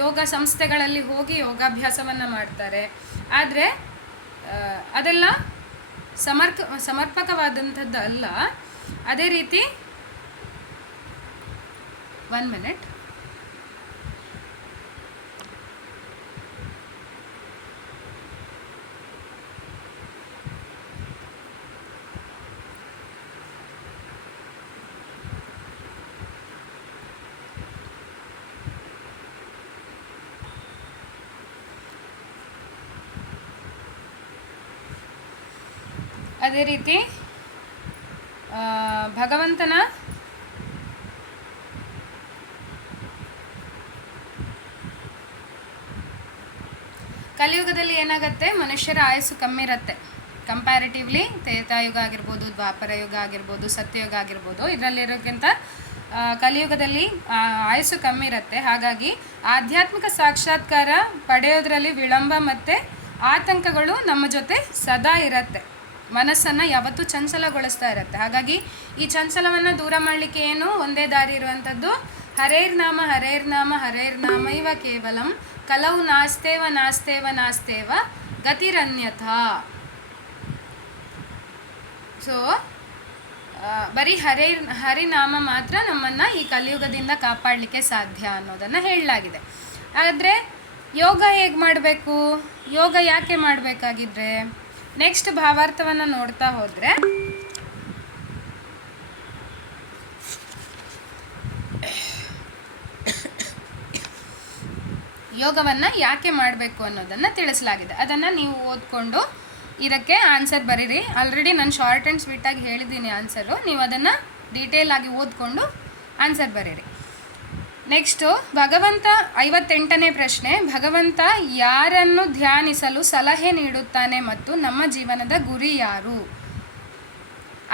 ಯೋಗ ಸಂಸ್ಥೆಗಳಲ್ಲಿ ಹೋಗಿ ಯೋಗಾಭ್ಯಾಸವನ್ನು ಮಾಡ್ತಾರೆ. ಆದರೆ ಅದೆಲ್ಲ ಸಮರ್ಪಕವಾದಂಥದ್ದು ಅಲ್ಲ. ಅದೇ ರೀತಿ 1 ಮಿನಿಟ್. ಅದೇ ರೀತಿ ಭಗವಂತನ ಕಲಿಯುಗದಲ್ಲಿ ಏನಾಗುತ್ತೆ, ಮನುಷ್ಯರ ಆಯಸ್ಸು ಕಮ್ಮಿ ಇರುತ್ತೆ ಕಂಪ್ಯಾರಿಟಿವ್ಲಿ. ತ್ರೇತಾಯುಗ ಆಗಿರ್ಬೋದು, ದ್ವಾಪರ ಯುಗ ಆಗಿರ್ಬೋದು, ಸತ್ಯಯುಗ ಆಗಿರ್ಬೋದು, ಇದರಲ್ಲಿರೋಕ್ಕಿಂತ ಕಲಿಯುಗದಲ್ಲಿ ಆಯಸ್ಸು ಕಮ್ಮಿ ಇರುತ್ತೆ. ಹಾಗಾಗಿ ಆಧ್ಯಾತ್ಮಿಕ ಸಾಕ್ಷಾತ್ಕಾರ ಪಡೆಯೋದ್ರಲ್ಲಿ ವಿಳಂಬ ಮತ್ತು ಆತಂಕಗಳು ನಮ್ಮ ಜೊತೆ ಸದಾ ಇರುತ್ತೆ. ಮನಸ್ಸನ್ನು ಯಾವತ್ತೂ ಚಂಚಲಗೊಳಿಸ್ತಾ ಇರುತ್ತೆ. ಹಾಗಾಗಿ ಈ ಚಂಚಲವನ್ನು ದೂರ ಮಾಡಲಿಕ್ಕೆ ಏನು ಒಂದೇ ದಾರಿ ಇರುವಂಥದ್ದು, ಹರೇರ್ನಾಮ ಹರೇರ್ನಾಮ ಹರೇರ್ನಾಮೈವ ಕೇವಲಂ ಕಲವು ನಾಸ್ತೇವ ನಾಸ್ತೇವ ನಾಸ್ತೇವ ಗತಿರನ್ಯಥಾ. ಸೊ ಬರೀ ಹರಿನಾಮ ಮಾತ್ರ ನಮ್ಮನ್ನು ಈ ಕಲಿಯುಗದಿಂದ ಕಾಪಾಡಲಿಕ್ಕೆ ಸಾಧ್ಯ ಅನ್ನೋದನ್ನು ಹೇಳಲಾಗಿದೆ. ಆದರೆ ಯೋಗ ಹೇಗೆ ಮಾಡಬೇಕು, ಯೋಗ ಯಾಕೆ ಮಾಡಬೇಕಾಗಿದ್ರೆ, ನೆಕ್ಸ್ಟ್ ಭಾವಾರ್ಥವನ್ನು ನೋಡ್ತಾ ಹೋದರೆ ಯೋಗವನ್ನು ಯಾಕೆ ಮಾಡಬೇಕು ಅನ್ನೋದನ್ನು ತಿಳಿಸಲಾಗಿದೆ. ಅದನ್ನು ನೀವು ಓದ್ಕೊಂಡು ಇದಕ್ಕೆ ಆನ್ಸರ್ ಬರೀರಿ. ಆಲ್ರೆಡಿ ನಾನು ಶಾರ್ಟ್ ಆ್ಯಂಡ್ ಸ್ವೀಟಾಗಿ ಹೇಳಿದ್ದೀನಿ ಆನ್ಸರು. ನೀವು ಅದನ್ನು ಡೀಟೇಲ್ ಆಗಿ ಓದ್ಕೊಂಡು ಆನ್ಸರ್ ಬರೀರಿ. ನೆಕ್ಸ್ಟು ಭಗವಂತ 58ನೇ ಪ್ರಶ್ನೆ, ಭಗವಂತ ಯಾರನ್ನು ಧ್ಯಾನಿಸಲು ಸಲಹೆ ನೀಡುತ್ತಾನೆ ಮತ್ತು ನಮ್ಮ ಜೀವನದ ಗುರಿ ಯಾರು?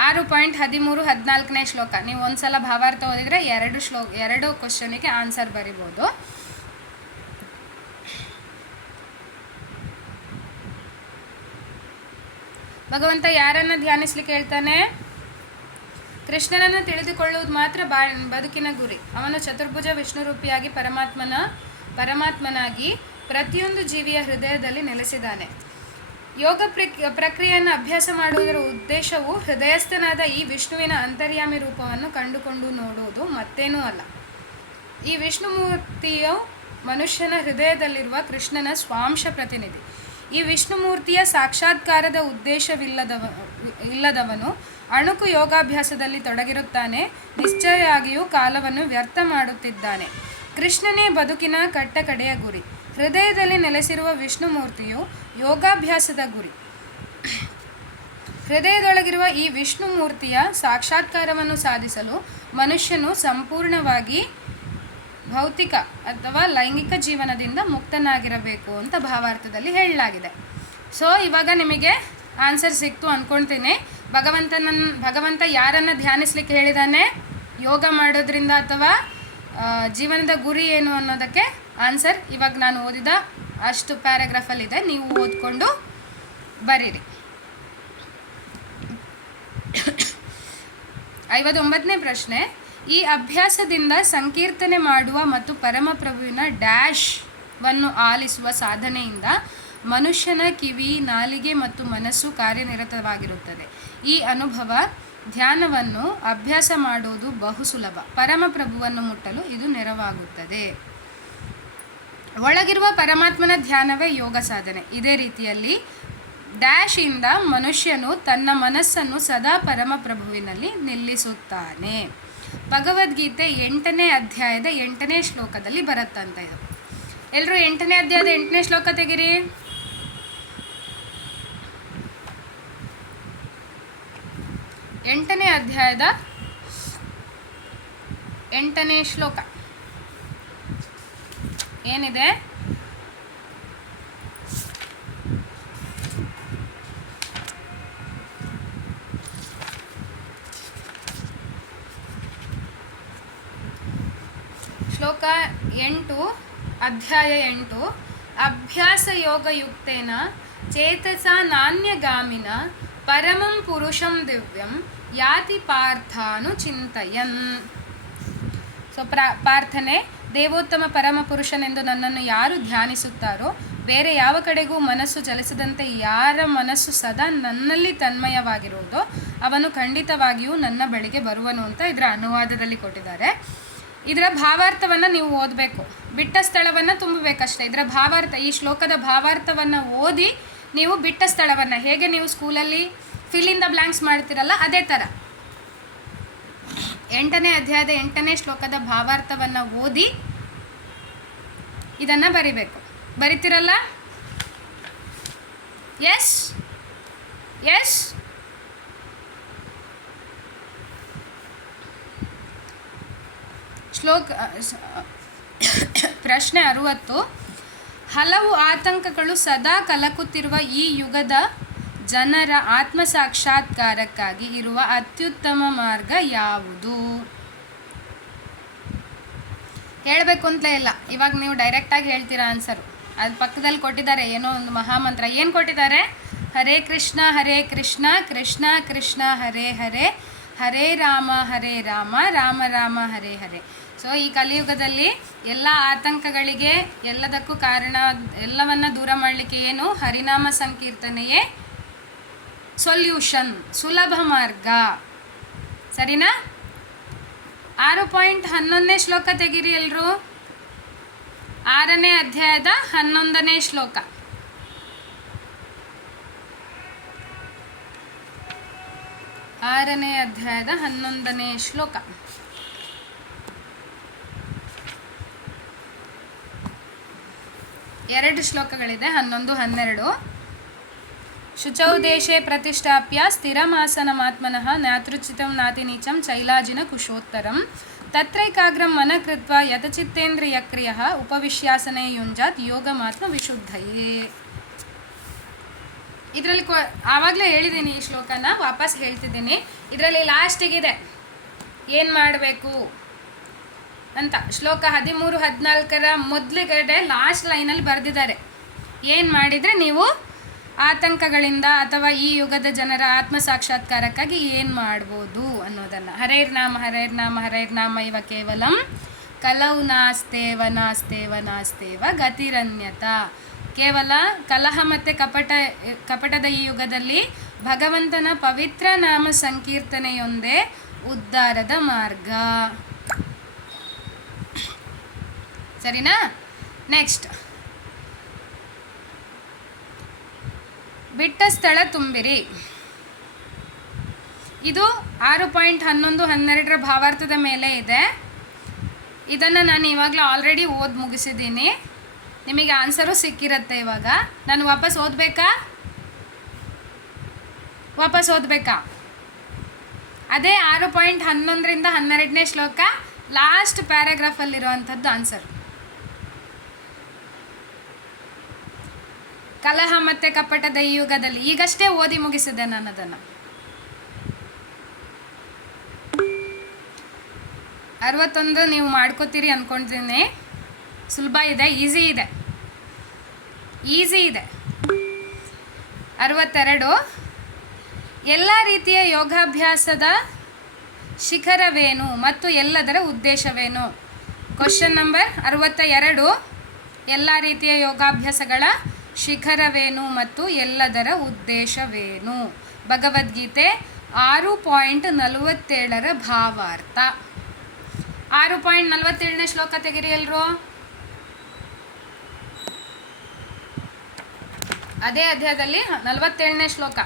6.13, 14ನೇ ಶ್ಲೋಕ. ನೀವು ಒಂದು ಸಲ ಭಾವಾರ್ಥ ಓದಿದರೆ 2 ಕ್ವಶನಿಗೆ ಆನ್ಸರ್ ಬರಿಬೋದು. ಭಗವಂತ ಯಾರನ್ನು ಧ್ಯಾನಿಸ್ಲಿಕ್ಕೆ ಹೇಳ್ತಾನೆ? ಕೃಷ್ಣನನ್ನು ತಿಳಿದುಕೊಳ್ಳುವುದು ಮಾತ್ರ ಬದುಕಿನ ಗುರಿ. ಅವನು ಚತುರ್ಭುಜ ವಿಷ್ಣುರೂಪಿಯಾಗಿ ಪರಮಾತ್ಮನಾಗಿ ಪ್ರತಿಯೊಂದು ಜೀವಿಯ ಹೃದಯದಲ್ಲಿ ನೆಲೆಸಿದ್ದಾನೆ. ಯೋಗ ಪ್ರಕ್ರಿಯೆಯನ್ನು ಅಭ್ಯಾಸ ಮಾಡುವುದರ ಉದ್ದೇಶವು ಹೃದಯಸ್ಥನಾದ ಈ ವಿಷ್ಣುವಿನ ಅಂತರ್ಯಾಮಿ ರೂಪವನ್ನು ಕಂಡುಕೊಂಡು ನೋಡುವುದು ಮತ್ತೇನೂ ಅಲ್ಲ. ಈ ವಿಷ್ಣುಮೂರ್ತಿಯು ಮನುಷ್ಯನ ಹೃದಯದಲ್ಲಿರುವ ಕೃಷ್ಣನ ಸ್ವಾಂಶ ಪ್ರತಿನಿಧಿ. ಈ ವಿಷ್ಣುಮೂರ್ತಿಯ ಸಾಕ್ಷಾತ್ಕಾರದ ಇಲ್ಲದವನು ಅಣುಕು ಯೋಗಾಭ್ಯಾಸದಲ್ಲಿ ತೊಡಗಿರುತ್ತಾನೆ, ನಿಶ್ಚಯವಾಗಿಯೂ ಕಾಲವನ್ನು ವ್ಯರ್ಥ ಮಾಡುತ್ತಿದ್ದಾನೆ. ಕೃಷ್ಣನೇ ಬದುಕಿನ ಕಡೆಯ ಗುರಿ. ಹೃದಯದಲ್ಲಿ ನೆಲೆಸಿರುವ ವಿಷ್ಣುಮೂರ್ತಿಯು ಯೋಗಾಭ್ಯಾಸದ ಗುರಿ. ಹೃದಯದೊಳಗಿರುವ ಈ ವಿಷ್ಣುಮೂರ್ತಿಯ ಸಾಕ್ಷಾತ್ಕಾರವನ್ನು ಸಾಧಿಸಲು ಮನುಷ್ಯನು ಸಂಪೂರ್ಣವಾಗಿ ಭೌತಿಕ ಅಥವಾ ಲೈಂಗಿಕ ಜೀವನದಿಂದ ಮುಕ್ತನಾಗಿರಬೇಕು ಅಂತ ಭಾವಾರ್ಥದಲ್ಲಿ ಹೇಳಲಾಗಿದೆ. ಸೊ ಇವಾಗ ನಿಮಗೆ ಆನ್ಸರ್ ಸಿಕ್ತು ಅಂದ್ಕೊಳ್ತೀನಿ. ಭಗವಂತ ಯಾರನ್ನು ಧ್ಯಾನಿಸ್ಲಿಕ್ಕೆ ಹೇಳಿದ್ದಾನೆ? ಯೋಗ ಮಾಡೋದ್ರಿಂದ ಅಥವಾ ಜೀವನದ ಗುರಿ ಏನು ಅನ್ನೋದಕ್ಕೆ ಆನ್ಸರ್ ಇವಾಗ ನಾನು ಓದಿದ ಅಷ್ಟು ಪ್ಯಾರಾಗ್ರಾಫಲ್ಲಿದೆ, ನೀವು ಓದ್ಕೊಂಡು ಬರೀರಿ. 59ನೇ ಪ್ರಶ್ನೆ, ಈ ಅಭ್ಯಾಸದಿಂದ ಸಂಕೀರ್ತನೆ ಮಾಡುವ ಮತ್ತು ಪರಮಪ್ರಭುವಿನ ವನ್ನು ಆಲಿಸುವ ಸಾಧನೆಯಿಂದ ಮನುಷ್ಯನ ಕಿವಿ, ನಾಲಿಗೆ ಮತ್ತು ಮನಸ್ಸು ಕಾರ್ಯನಿರತವಾಗಿರುತ್ತದೆ. ಈ ಅನುಭವ ಧ್ಯಾನವನ್ನು ಅಭ್ಯಾಸ ಮಾಡುವುದು ಬಹು ಸುಲಭ. ಪರಮಪ್ರಭುವನ್ನು ಮುಟ್ಟಲು ಇದು ನೆರವಾಗುತ್ತದೆ. ಒಳಗಿರುವ ಪರಮಾತ್ಮನ ಧ್ಯಾನವೇ ಯೋಗ ಸಾಧನೆ. ಇದೇ ರೀತಿಯಲ್ಲಿ ಇಂದ ಮನುಷ್ಯನು ತನ್ನ ಮನಸ್ಸನ್ನು ಸದಾ ಪರಮಪ್ರಭುವಿನಲ್ಲಿ ನಿಲ್ಲಿಸುತ್ತಾನೆ. ಭಗವದ್ಗೀತೆ 8ನೇ ಅಧ್ಯಾಯದ 8ನೇ ಶ್ಲೋಕದಲ್ಲಿ ಬರುತ್ತಂತ ಇದು. ಎಲ್ಲರೂ 8ನೇ ಅಧ್ಯಾಯದ 8ನೇ ಶ್ಲೋಕ ತೆಗಿರಿ. ಎಂಟನೇ ಅಧ್ಯಾಯದ 8ನೇ ಶ್ಲೋಕ ಏನಿದೆ? ಶ್ಲೋಕ 8, ಅಧ್ಯಾಯ 8. ಅಭ್ಯಾಸ ಯೋಗಯುಕ್ತೇನ ಚೇತಸ ನಾನ್ಯಗಾಮಿನ ಪರಮಂ ಪುರುಷಂ ದಿವ್ಯಂ ಯಾತಿ ಪಾರ್ಥಾನು ಚಿಂತಯನ್. ಸೊ ಪ್ರಾರ್ಥನೆ: ದೇವೋತ್ತಮ ಪರಮ ಪುರುಷನೆಂದು ನನ್ನನ್ನು ಯಾರು ಧ್ಯಾನಿಸುತ್ತಾರೋ, ಬೇರೆ ಯಾವ ಕಡೆಗೂ ಮನಸ್ಸು ಚಲಿಸದಂತೆ ಯಾರ ಮನಸ್ಸು ಸದಾ ನನ್ನಲ್ಲಿ ತನ್ಮಯವಾಗಿರುವುದೋ ಅವನು ಖಂಡಿತವಾಗಿಯೂ ನನ್ನ ಬಳಿಗೆ ಬರುವನು ಅಂತ ಇದರ ಅನುವಾದದಲ್ಲಿ ಕೊಟ್ಟಿದ್ದಾರೆ. ಇದರ ಭಾವಾರ್ಥವನ್ನು ನೀವು ಓದಬೇಕು, ಬಿಟ್ಟ ಸ್ಥಳವನ್ನು ತುಂಬಬೇಕಷ್ಟೇ. ಇದರ ಭಾವಾರ್ಥ, ಈ ಶ್ಲೋಕದ ಭಾವಾರ್ಥವನ್ನು ಓದಿ ನೀವು ಬಿಟ್ಟ ಸ್ಥಳವನ್ನು, ಹೇಗೆ ನೀವು ಸ್ಕೂಲಲ್ಲಿ ಫಿಲ್ ಇನ್ ದ ಬ್ಲ್ಯಾಂಕ್ಸ್ ಮಾಡ್ತಿರಲ್ಲ ಅದೇ ಥರ 8ನೇ ಅಧ್ಯಾಯದ 8ನೇ ಶ್ಲೋಕದ ಭಾವಾರ್ಥವನ್ನು ಓದಿ ಇದನ್ನು ಬರಿಬೇಕು. ಬರಿತಿರಲ್ಲ? ಎಸ್ ಎಸ್ ಪ್ರಶ್ನೆ 60. ಹಲವು ಆತಂಕಗಳು ಸದಾ ಕಲಕುತ್ತಿರುವ ಈ ಯುಗದ ಜನರ ಆತ್ಮ ಸಾಕ್ಷಾತ್ಕಾರಕ್ಕಾಗಿ ಇರುವ ಅತ್ಯುತ್ತಮ ಮಾರ್ಗ ಯಾವುದು? ಹೇಳಬೇಕು ಅಂತಲೇ ಇಲ್ಲ, ಇವಾಗ ನೀವು ಡೈರೆಕ್ಟಾಗಿ ಹೇಳ್ತೀರಾ ಆನ್ಸರು. ಅದು ಪಕ್ಕದಲ್ಲಿ ಕೊಟ್ಟಿದ್ದಾರೆ ಏನೋ ಒಂದು ಮಹಾಮಂತ್ರ. ಏನು ಕೊಟ್ಟಿದ್ದಾರೆ? ಹರೇ ಕೃಷ್ಣ ಕೃಷ್ಣ ಕೃಷ್ಣ ಹರೇ ಹರೇ, ಹರೇ ರಾಮ ರಾಮ ರಾಮ ಹರೇ ಹರೇ. ಸೊ ಈ ಕಲಿಯುಗದಲ್ಲಿ ಎಲ್ಲ ಆತಂಕಗಳಿಗೆ, ಎಲ್ಲದಕ್ಕೂ ಕಾರಣ, ಎಲ್ಲವನ್ನು ದೂರ ಮಾಡಲಿಕ್ಕೆ ಏನು? ಹರಿನಾಮ ಸಂಕೀರ್ತನೆಯೇ ಸೊಲ್ಯೂಷನ್, ಸುಲಭ ಮಾರ್ಗ. ಸರಿನಾ? 6.11ನೇ ಶ್ಲೋಕ ತೆಗೀರಿ ಎಲ್ಲರೂ. 6ನೇ ಅಧ್ಯಾಯದ 11ನೇ ಶ್ಲೋಕ. ಆರನೇ ಅಧ್ಯಾಯದ 11ನೇ ಶ್ಲೋಕ. ಎರಡು ಶ್ಲೋಕಗಳಿದೆ, 11, 12. ಶುಚೌ ದೇಶೇ ಪ್ರತಿಷ್ಠಾಪ್ಯ ಸ್ಥಿರಮಾಸನಮಾತ್ಮನಃ ನ್ಯಾತೃಚಿತಂ ನಾತಿ ನೀಚಂ ಚೈಲಾಜಿನ ಕುಶೋತ್ತರಂ ತತ್ರೈಕಾಗ್ರಂ ಮನಃ ಕೃತ್ವಾ ಯತಚಿತ್ತೇಂದ್ರಿಯಕ್ರಿಯಃ ಉಪವಿಶ್ಯಾಸನೆ ಯುಂಜಾತ್ ಯೋಗಮಾತ್ಮ ವಿಶುದ್ಧಯೇ. ಇದರಲ್ಲಿ ಆವಾಗಲೇ ಹೇಳಿದ್ದೀನಿ, ಈ ಶ್ಲೋಕನ ವಾಪಸ್ ಹೇಳ್ತಿದ್ದೀನಿ. ಇದರಲ್ಲಿ ಲಾಸ್ಟಿಗಿದೆ ಏನು ಮಾಡಬೇಕು ಅಂತ. ಶ್ಲೋಕ 13, 14ರ ಮೊದಲಿಗಡೆ ಲಾಸ್ಟ್ ಲೈನಲ್ಲಿ ಬರೆದಿದ್ದಾರೆ. ಏನು ಮಾಡಿದರೆ ನೀವು ಆತಂಕಗಳಿಂದ ಅಥವಾ ಈ ಯುಗದ ಜನರ ಆತ್ಮ ಸಾಕ್ಷಾತ್ಕಾರಕ್ಕಾಗಿ ಏನು ಮಾಡ್ಬೋದು ಅನ್ನೋದನ್ನು. ಹರೇರ್ನಾಮ ಇವ ಕೇವಲಂ ಕಲೌ ನಾಸ್ತೇವ ನಾಸ್ತೇವ ನಾಸ್ತೇವ ಗತಿರನ್ಯತ. ಕೇವಲ ಕಲಹ ಮತ್ತು ಕಪಟದ ಈ ಯುಗದಲ್ಲಿ ಭಗವಂತನ ಪವಿತ್ರ ನಾಮ ಸಂಕೀರ್ತನೆಯೊಂದೇ ಉದ್ಧಾರದ ಮಾರ್ಗ. ಸರಿನಾ? ನೆಕ್ಸ್ಟ್, ಬಿಟ್ಟ ಸ್ಥಳ ತುಂಬಿರಿ. ಇದು 6.11-12 ಭಾವಾರ್ಥದ ಮೇಲೆ ಇದೆ. ಇದನ್ನು ನಾನು ಇವಾಗಲೇ ಆಲ್ರೆಡಿ ಓದಿ ಮುಗಿಸಿದ್ದೀನಿ. ನಿಮಗೆ ಆನ್ಸರು ಸಿಕ್ಕಿರುತ್ತೆ. ಇವಾಗ ನಾನು ವಾಪಸ್ ಓದಬೇಕಾ? ಅದೇ 6.11-12 ಶ್ಲೋಕ ಲಾಸ್ಟ್ ಪ್ಯಾರಾಗ್ರಾಫಲ್ಲಿರುವಂಥದ್ದು ಆನ್ಸರ್. ಕಲಹ ಮತ್ತು ಕಪಟದ ಈ ಯುಗದಲ್ಲಿ ಈಗಷ್ಟೇ ಓದಿ ಮುಗಿಸಿದೆ ನಾನು ಅದನ್ನು. 61 ನೀವು ಮಾಡ್ಕೋತೀರಿ ಅಂದ್ಕೊಳ್ತೀನಿ. ಸುಲಭ ಇದೆ, ಈಸಿ ಇದೆ. 62, ಎಲ್ಲ ರೀತಿಯ ಯೋಗಾಭ್ಯಾಸದ ಶಿಖರವೇನು ಮತ್ತು ಎಲ್ಲದರ ಉದ್ದೇಶವೇನು? ಕ್ವಶನ್ ನಂಬರ್ 62, ಎಲ್ಲ ರೀತಿಯ ಯೋಗಾಭ್ಯಾಸಗಳ ಶಿಖರವೇನು ಮತ್ತು ಎಲ್ಲದರ ಉದ್ದೇಶವೇನು? ಭಗವದ್ಗೀತೆ 6.47 ಭಾವಾರ್ಥ. 6.47 ಶ್ಲೋಕ ತೆಗಿರಿ ಎಲ್ರು. ಅದೇ ಅಧ್ಯಾಯದಲ್ಲಿ 47 ಶ್ಲೋಕ,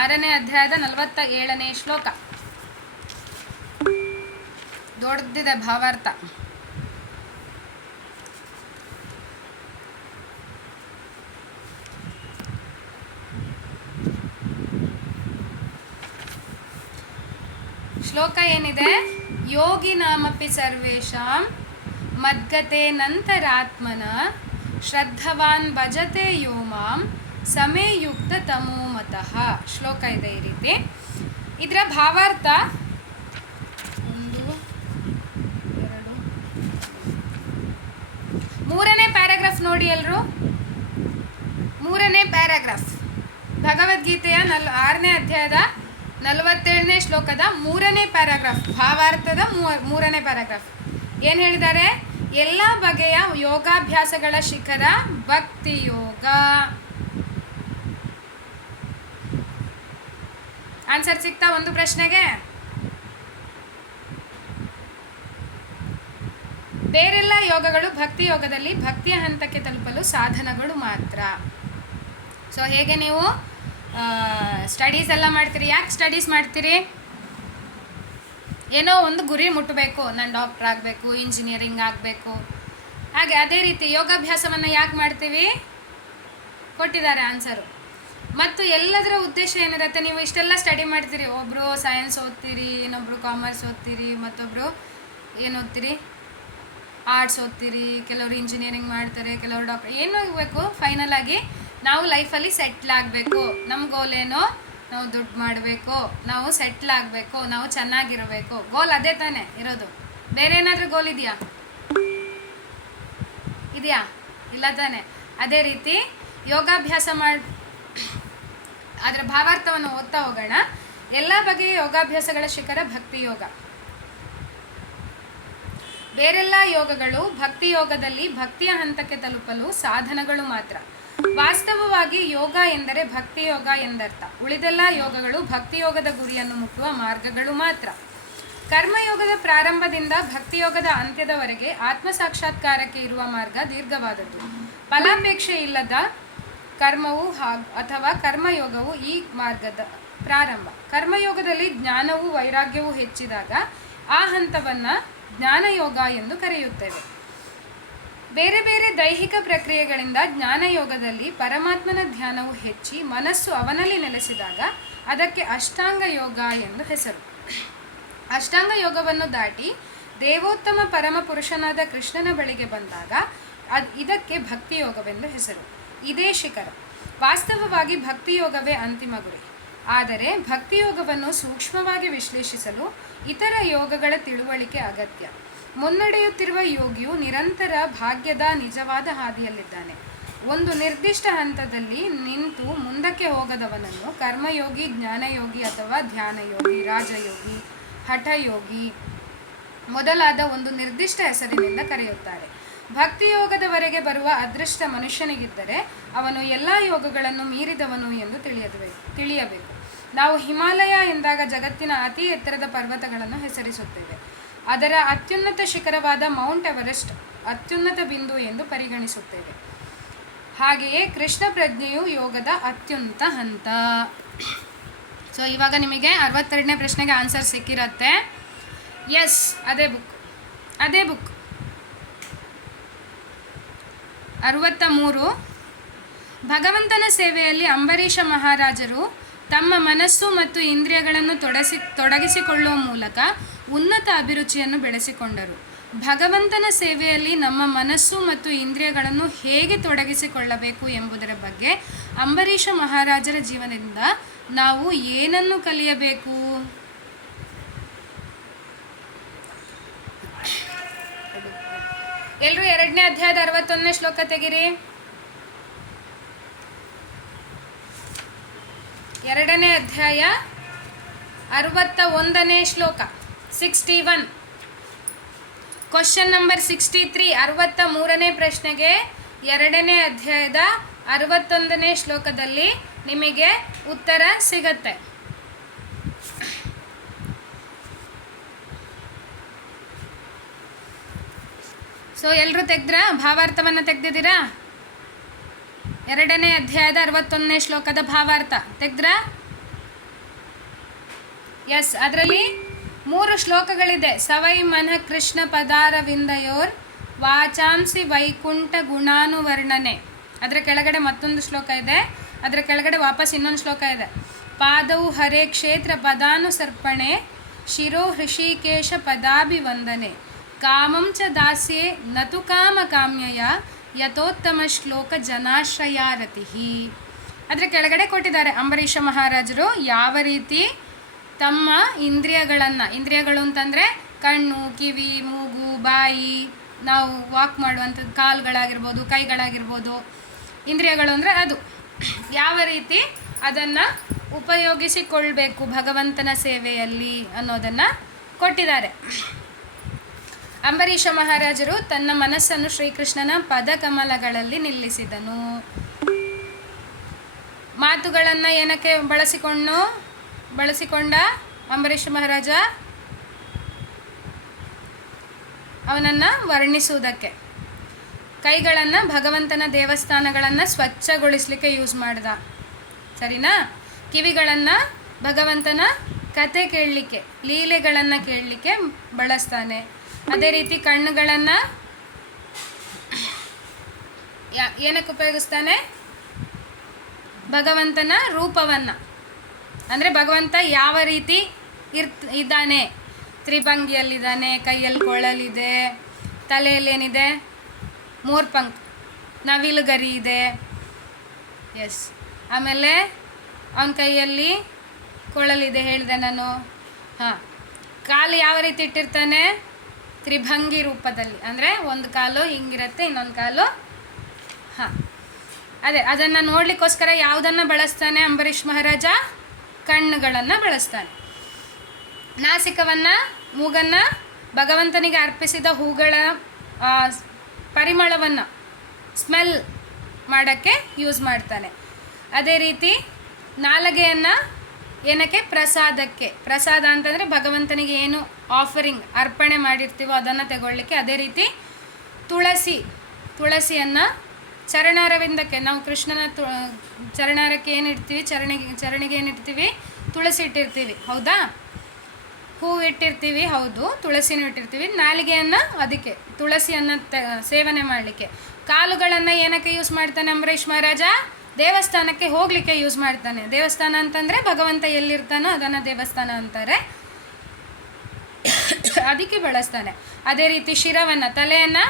6ನೇ ಅಧ್ಯಾಯದ 47 ಶ್ಲೋಕ. ದೊಡ್ಡದಿದೆ ಭಾವಾರ್ಥ. ಶ್ಲೋಕ ಏನಿದೆ? ಯೋಗಿನಾಮಪಿ ಸರ್ವೇಷಾಂ ಮದ್ಗತೆ ನಂತರಾತ್ಮನ ಶ್ರದ್ಧವಾನ್ ಭಜತೆ ಯೋ ಮಾಂ ಸಮೇ ಯುಕ್ತ ತಮೋ ಮತಃ. ಶ್ಲೋಕ ಇದೆ ಈ ರೀತಿ. ಇದರ ಭಾವಾರ್ಥ 1, 2, 3ನೇ ಪ್ಯಾರಾಗ್ರಾಫ್ ನೋಡಿ ಎಲ್ಲರೂ. 3ನೇ ಪ್ಯಾರಾಗ್ರಾಫ್ ಭಗವದ್ಗೀತೆಯ 6ನೇ ಅಧ್ಯಾಯದ 47ನೇ ಶ್ಲೋಕದ 3ನೇ ಪ್ಯಾರಾಗ್ರಾಫ್, ಭಾವಾರ್ಥದ 3ನೇ ಪ್ಯಾರಾಗ್ರಾಫ್. ಏನು ಹೇಳಿದ್ದಾರೆ? ಎಲ್ಲ ಬಗೆಯ ಯೋಗಾಭ್ಯಾಸಗಳ ಶಿಖರ ಭಕ್ತಿ ಯೋಗ. ಆನ್ಸರ್ ಸಿಗ್ತಾ ಒಂದು ಪ್ರಶ್ನೆಗೆ? ಬೇರೆಲ್ಲ ಯೋಗಗಳು ಭಕ್ತಿ ಯೋಗದಲ್ಲಿ ಭಕ್ತಿಯ ಹಂತಕ್ಕೆ ತಲುಪಲು ಸಾಧನಗಳು ಮಾತ್ರ. ಸೊ ಹೇಗೆ ನೀವು ಸ್ಟಡೀಸ್ ಎಲ್ಲ ಮಾಡ್ತೀರಿ? ಯಾಕೆ ಸ್ಟಡೀಸ್ ಮಾಡ್ತೀರಿ? ಏನೋ ಒಂದು ಗುರಿ ಮುಟ್ಟಬೇಕು, ನಾನು ಡಾಕ್ಟರ್ ಆಗಬೇಕು, ಇಂಜಿನಿಯರಿಂಗ್ ಆಗಬೇಕು. ಹಾಗೆ ಅದೇ ರೀತಿ ಯೋಗಾಭ್ಯಾಸವನ್ನು ಯಾಕೆ ಮಾಡ್ತೀವಿ? ಕೊಟ್ಟಿದ್ದಾರೆ ಆನ್ಸರು. ಮತ್ತು ಎಲ್ಲದರ ಉದ್ದೇಶ ಏನಿರುತ್ತೆ? ನೀವು ಇಷ್ಟೆಲ್ಲ ಸ್ಟಡಿ ಮಾಡ್ತೀರಿ. ಒಬ್ಬರು ಸೈನ್ಸ್ ಓದ್ತೀರಿ, ಇನ್ನೊಬ್ಬರು ಕಾಮರ್ಸ್ ಓದ್ತೀರಿ, ಮತ್ತೊಬ್ಬರು ಏನು ಓದ್ತೀರಿ? ಆರ್ಟ್ಸ್ ಓದ್ತೀರಿ, ಕೆಲವರು ಇಂಜಿನಿಯರಿಂಗ್ ಮಾಡ್ತಾರೆ, ಕೆಲವರು ಡಾಕ್ಟರ್. ಏನು ಆಗಬೇಕು? ಫೈನಲ್ ಆಗಿ ನಾವು ಲೈಫಲ್ಲಿ ಸೆಟ್ಲ್ ಆಗಬೇಕು. ನಮ್ಮ ಗೋಲ್ ಏನೋ? ನಾವು ದುಡ್ಡು ಮಾಡಬೇಕು, ನಾವು ಸೆಟ್ಲ್ ಆಗಬೇಕು, ನಾವು ಚೆನ್ನಾಗಿರಬೇಕು. ಗೋಲ್ ಅದೇ ತಾನೇ ಇರೋದು. ಬೇರೆ ಏನಾದರೂ ಗೋಲ್ ಇದೆಯಾ? ಇಲ್ಲ ತಾನೇ. ಅದೇ ರೀತಿ ಯೋಗಾಭ್ಯಾಸ ಅದರ ಭಾವಾರ್ಥವನ್ನು ಓದ್ತಾ ಹೋಗೋಣ. ಎಲ್ಲ ಬಗೆಯ ಯೋಗಾಭ್ಯಾಸಗಳ ಶಿಖರ ಭಕ್ತಿ ಯೋಗ. ಬೇರೆಲ್ಲ ಯೋಗಗಳು ಭಕ್ತಿ ಯೋಗದಲ್ಲಿ ಭಕ್ತಿಯ ಹಂತಕ್ಕೆ ತಲುಪಲು ಸಾಧನಗಳು ಮಾತ್ರ. ವಾಸ್ತವವಾಗಿ ಯೋಗ ಎಂದರೆ ಭಕ್ತಿ ಯೋಗ ಎಂದರ್ಥ. ಉಳಿದೆಲ್ಲ ಯೋಗಗಳು ಭಕ್ತಿಯೋಗದ ಗುರಿಯನ್ನು ಮುಟ್ಟುವ ಮಾರ್ಗಗಳು ಮಾತ್ರ. ಕರ್ಮಯೋಗದ ಪ್ರಾರಂಭದಿಂದ ಭಕ್ತಿಯೋಗದ ಅಂತ್ಯದವರೆಗೆ ಆತ್ಮ ಸಾಕ್ಷಾತ್ಕಾರಕ್ಕೆ ಇರುವ ಮಾರ್ಗ ದೀರ್ಘವಾದದ್ದು. ಫಲಾಪೇಕ್ಷೆ ಇಲ್ಲದ ಕರ್ಮವು ಅಥವಾ ಕರ್ಮಯೋಗವು ಈ ಮಾರ್ಗದ ಪ್ರಾರಂಭ. ಕರ್ಮಯೋಗದಲ್ಲಿ ಜ್ಞಾನವು ವೈರಾಗ್ಯವು ಹೆಚ್ಚಿದಾಗ ಆ ಹಂತವನ್ನು ಜ್ಞಾನಯೋಗ ಎಂದು ಕರೆಯುತ್ತೇವೆ. ಬೇರೆ ಬೇರೆ ದೈಹಿಕ ಪ್ರಕ್ರಿಯೆಗಳಿಂದ ಜ್ಞಾನಯೋಗದಲ್ಲಿ ಪರಮಾತ್ಮನ ಧ್ಯಾನವು ಹೆಚ್ಚಿ ಮನಸ್ಸು ಅವನಲ್ಲಿ ನೆಲೆಸಿದಾಗ ಅದಕ್ಕೆ ಅಷ್ಟಾಂಗ ಯೋಗ ಎಂದು ಹೆಸರು. ಅಷ್ಟಾಂಗ ಯೋಗವನ್ನು ದಾಟಿ ದೇವೋತ್ತಮ ಪರಮ ಪುರುಷನಾದ ಕೃಷ್ಣನ ಬಳಿಗೆ ಬಂದಾಗ ಇದಕ್ಕೆ ಭಕ್ತಿಯೋಗವೆಂದು ಹೆಸರು. ಇದೇ ಶಿಖರ. ವಾಸ್ತವವಾಗಿ ಭಕ್ತಿಯೋಗವೇ ಅಂತಿಮ ಗುರಿ. ಆದರೆ ಭಕ್ತಿಯೋಗವನ್ನು ಸೂಕ್ಷ್ಮವಾಗಿ ವಿಶ್ಲೇಷಿಸಲು ಇತರ ಯೋಗಗಳ ತಿಳುವಳಿಕೆ ಅಗತ್ಯ. ಮುನ್ನಡೆಯುತ್ತಿರುವ ಯೋಗಿಯು ನಿರಂತರ ಭಾಗ್ಯದ ನಿಜವಾದ ಹಾದಿಯಲ್ಲಿದ್ದಾನೆ. ಒಂದು ನಿರ್ದಿಷ್ಟ ಹಂತದಲ್ಲಿ ನಿಂತು ಮುಂದಕ್ಕೆ ಹೋಗದವನನ್ನು ಕರ್ಮಯೋಗಿ, ಜ್ಞಾನಯೋಗಿ ಅಥವಾ ಧ್ಯಾನಯೋಗಿ, ರಾಜಯೋಗಿ, ಹಠಯೋಗಿ ಮೊದಲಾದ ಒಂದು ನಿರ್ದಿಷ್ಟ ಹೆಸರಿನಿಂದ ಕರೆಯುತ್ತಾರೆ. ಭಕ್ತಿಯೋಗದವರೆಗೆ ಬರುವ ಅದೃಷ್ಟ ಮನುಷ್ಯನಿಗಿದ್ದರೆ ಅವನು ಎಲ್ಲ ಯೋಗಗಳನ್ನು ಮೀರಿದವನು ಎಂದು ತಿಳಿಯಬೇಕು. ನಾವು ಹಿಮಾಲಯ ಎಂದಾಗ ಜಗತ್ತಿನ ಅತಿ ಎತ್ತರದ ಪರ್ವತಗಳನ್ನು ಹೆಸರಿಸುತ್ತೇವೆ. ಅದರ ಅತ್ಯುನ್ನತ ಶಿಖರವಾದ ಮೌಂಟ್ ಎವರೆಸ್ಟ್ ಅತ್ಯುನ್ನತ ಬಿಂದು ಎಂದು ಪರಿಗಣಿಸುತ್ತೇವೆ. ಹಾಗೆಯೇ ಕೃಷ್ಣ ಪ್ರಜ್ಞೆಯು ಯೋಗದ ಅತ್ಯುನ್ನತ ಹಂತ. ಸೊ ಇವಾಗ ನಿಮಗೆ 62ನೇ ಪ್ರಶ್ನೆಗೆ ಆನ್ಸರ್ ಸಿಕ್ಕಿರತ್ತೆ. ಎಸ್, ಅದೇ ಬುಕ್ 63. ಭಗವಂತನ ಸೇವೆಯಲ್ಲಿ ಅಂಬರೀಷ ಮಹಾರಾಜರು ತಮ್ಮ ಮನಸ್ಸು ಮತ್ತು ಇಂದ್ರಿಯಗಳನ್ನು ತೊಡಗಿಸಿಕೊಳ್ಳುವ ಮೂಲಕ ಉನ್ನತ ಅಭಿರುಚಿಯನ್ನು ಬೆಳೆಸಿಕೊಂಡರು. ಭಗವಂತನ ಸೇವೆಯಲ್ಲಿ ನಮ್ಮ ಮನಸ್ಸು ಮತ್ತು ಇಂದ್ರಿಯಗಳನ್ನು ಹೇಗೆ ತೊಡಗಿಸಿಕೊಳ್ಳಬೇಕು ಎಂಬುದರ ಬಗ್ಗೆ ಅಂಬರೀಷ ಮಹಾರಾಜರ ಜೀವನದಿಂದ ನಾವು ಏನನ್ನು ಕಲಿಯಬೇಕು? ಎಲ್ಲರೂ 2ನೇ ಅಧ್ಯಾಯದ 61ನೇ ಶ್ಲೋಕ ತೆಗಿರಿ. 2ನೇ ಅಧ್ಯಾಯ 61ನೇ ಶ್ಲೋಕ 61. Question number 63. 63ನೇ ಪ್ರಶ್ನೆಗೆ 2ನೇ ಅಧ್ಯಾಯದ 61ನೇ ಶ್ಲೋಕದಲ್ಲಿ ನಿಮಗೆ ಉತ್ತರ ಸಿಗತ್ತೆ. ಸೊ ಎಲ್ಲರೂ ತೆಗೆದ್ರ? ಭಾವಾರ್ಥವನ್ನು ತೆಗೆದಿದ್ದೀರಾ? 2ನೇ ಅಧ್ಯಾಯದ 61ನೇ ಶ್ಲೋಕದ ಭಾವಾರ್ಥ ತೆಗೆದ್ರ? ಎಸ್, ಅದರಲ್ಲಿ 3 ಶ್ಲೋಕಗಳಿದೆ. ಸವೈ ಮನ ಕೃಷ್ಣ ಪದಾರವಿಂದಯೋರ್ ವಾಚಾಂಸಿ ವೈಕುಂಠ ಗುಣಾನುವರ್ಣನೆ. ಅದರ ಕೆಳಗಡೆ ಮತ್ತೊಂದು ಶ್ಲೋಕ ಇದೆ, ಅದರ ಕೆಳಗಡೆ ವಾಪಸ್ ಇನ್ನೊಂದು ಶ್ಲೋಕ ಇದೆ. ಪಾದೌ ಹರೇ ಕ್ಷೇತ್ರ ಪದಾನುಸರ್ಪಣೆ ಶಿರೋ ಹೃಷಿಕೇಶ ಪದಾಭಿವಂದನೆ ಕಾಮಂ ಚ ದಾಸ್ಯೆ ನತು ಕಾಮ ಕಾಮ್ಯಯ ಯಥೋತ್ತಮ ಶ್ಲೋಕ ಜನಾಶ್ರಯಾರತಿ. ಅದರ ಕೆಳಗಡೆ ಕೊಟ್ಟಿದ್ದಾರೆ ಅಂಬರೀಷ ಮಹಾರಾಜರು ಯಾವ ರೀತಿ ತಮ್ಮ ಇಂದ್ರಿಯಗಳು ಅಂತಂದರೆ ಕಣ್ಣು, ಕಿವಿ, ಮೂಗು, ಬಾಯಿ, ನಾವು ವಾಕ್ ಮಾಡುವಂಥದ್ದು ಕಾಲುಗಳಾಗಿರ್ಬೋದು, ಕೈಗಳಾಗಿರ್ಬೋದು, ಇಂದ್ರಿಯಗಳು ಅಂದರೆ ಅದು ಯಾವ ರೀತಿ ಅದನ್ನು ಉಪಯೋಗಿಸಿಕೊಳ್ಬೇಕು ಭಗವಂತನ ಸೇವೆಯಲ್ಲಿ ಅನ್ನೋದನ್ನು ಕೊಟ್ಟಿದ್ದಾರೆ. ಅಂಬರೀಷ ಮಹಾರಾಜರು ತನ್ನ ಮನಸ್ಸನ್ನು ಶ್ರೀಕೃಷ್ಣನ ಪದಕಮಲಗಳಲ್ಲಿ ನಿಲ್ಲಿಸಿದನು. ಮಾತುಗಳನ್ನು ಏನಕ್ಕೆ ಬಳಸಿಕೊಂಡ ಅಂಬರೀಷ ಮಹಾರಾಜ? ಅವನನ್ನು ವರ್ಣಿಸುವುದಕ್ಕೆ. ಕೈಗಳನ್ನು ಭಗವಂತನ ದೇವಸ್ಥಾನಗಳನ್ನು ಸ್ವಚ್ಛಗೊಳಿಸಲಿಕ್ಕೆ ಯೂಸ್ ಮಾಡ್ದ, ಸರಿನಾ? ಕಿವಿಗಳನ್ನು ಭಗವಂತನ ಕತೆ ಕೇಳಲಿಕ್ಕೆ, ಲೀಲೆಗಳನ್ನು ಕೇಳಲಿಕ್ಕೆ ಬಳಸ್ತಾನೆ. ಅದೇ ರೀತಿ ಕಣ್ಣುಗಳನ್ನು ಏನಕ್ಕೆ ಉಪಯೋಗಿಸ್ತಾನೆ? ಭಗವಂತನ ರೂಪವನ್ನು, ಅಂದರೆ ಭಗವಂತ ಯಾವ ರೀತಿ ಇದ್ದಾನೆ, ತ್ರಿಭಂಗಿಯಲ್ಲಿದ್ದಾನೆ, ಕೈಯಲ್ಲಿ ಕೊಳಲಿದೆ, ತಲೆಯಲ್ಲೇನಿದೆ, ಮೋರ್ಪಂಕ್ ನವಿಲುಗರಿ ಇದೆ. ಎಸ್, ಆಮೇಲೆ ಅವನ ಕೈಯಲ್ಲಿ ಕೊಳಲಿದೆ ಹೇಳಿದೆ ನಾನು. ಹಾಂ, ಕಾಲು ಯಾವ ರೀತಿ ಇಟ್ಟಿರ್ತಾನೆ? ತ್ರಿಭಂಗಿ ರೂಪದಲ್ಲಿ, ಅಂದರೆ ಒಂದು ಕಾಲು ಹಿಂಗಿರುತ್ತೆ, ಇನ್ನೊಂದು ಕಾಲು ಅದನ್ನು ನೋಡಲಿಕ್ಕೋಸ್ಕರ ಯಾವುದನ್ನು ಬಳಸ್ತಾನೆ ಅಂಬರೀಷ್ ಮಹಾರಾಜ? ಕಣ್ಣುಗಳನ್ನು ಬಳಸ್ತಾನೆ. ನಾಸಿಕವನ್ನು, ಮೂಗನ್ನು ಭಗವಂತನಿಗೆ ಅರ್ಪಿಸಿದ ಹೂಗಳ ಪರಿಮಳವನ್ನು ಸ್ಮೆಲ್ ಮಾಡೋಕ್ಕೆ ಯೂಸ್ ಮಾಡ್ತಾನೆ. ಅದೇ ರೀತಿ ನಾಲಿಗೆಯನ್ನು ಏನಕ್ಕೆ? ಪ್ರಸಾದಕ್ಕೆ. ಪ್ರಸಾದ ಅಂತಂದರೆ ಭಗವಂತನಿಗೆ ಏನು ಆಫರಿಂಗ್ ಅರ್ಪಣೆ ಮಾಡಿರ್ತೀವೋ ಅದನ್ನು ತಗೊಳ್ಳಿಕ್ಕೆ. ಅದೇ ರೀತಿ ತುಳಸಿಯನ್ನು ಚರಣಾರವಿಂದಕ್ಕೆ, ನಾವು ಕೃಷ್ಣನ ಚರಣಾರಕ್ಕೆ ಏನಿಡ್ತೀವಿ? ಚರಣಿಗೆ ಏನಿಡ್ತೀವಿ? ತುಳಸಿ ಇಟ್ಟಿರ್ತೀವಿ, ಹೌದಾ? ಹೂವು ಇಟ್ಟಿರ್ತೀವಿ, ಹೌದು, ತುಳಸಿನೂ ಇಟ್ಟಿರ್ತೀವಿ. ನಾಲಿಗೆಯನ್ನು ಅದಕ್ಕೆ ತುಳಸಿಯನ್ನು ಸೇವನೆ ಮಾಡಲಿಕ್ಕೆ. ಕಾಲುಗಳನ್ನು ಏನಕ್ಕೆ ಯೂಸ್ ಮಾಡ್ತಾನೆ ಅಂಬರೀಷ್ ಮಹಾರಾಜ? ದೇವಸ್ಥಾನಕ್ಕೆ ಹೋಗಲಿಕ್ಕೆ ಯೂಸ್ ಮಾಡ್ತಾನೆ. ದೇವಸ್ಥಾನ ಅಂತಂದರೆ ಭಗವಂತ ಎಲ್ಲಿರ್ತಾನೋ ಅದನ್ನು ದೇವಸ್ಥಾನ ಅಂತಾರೆ, ಅದಕ್ಕೆ ಬಳಸ್ತಾನೆ. ಅದೇ ರೀತಿ ಶಿರವನ್ನು, ತಲೆಯನ್ನು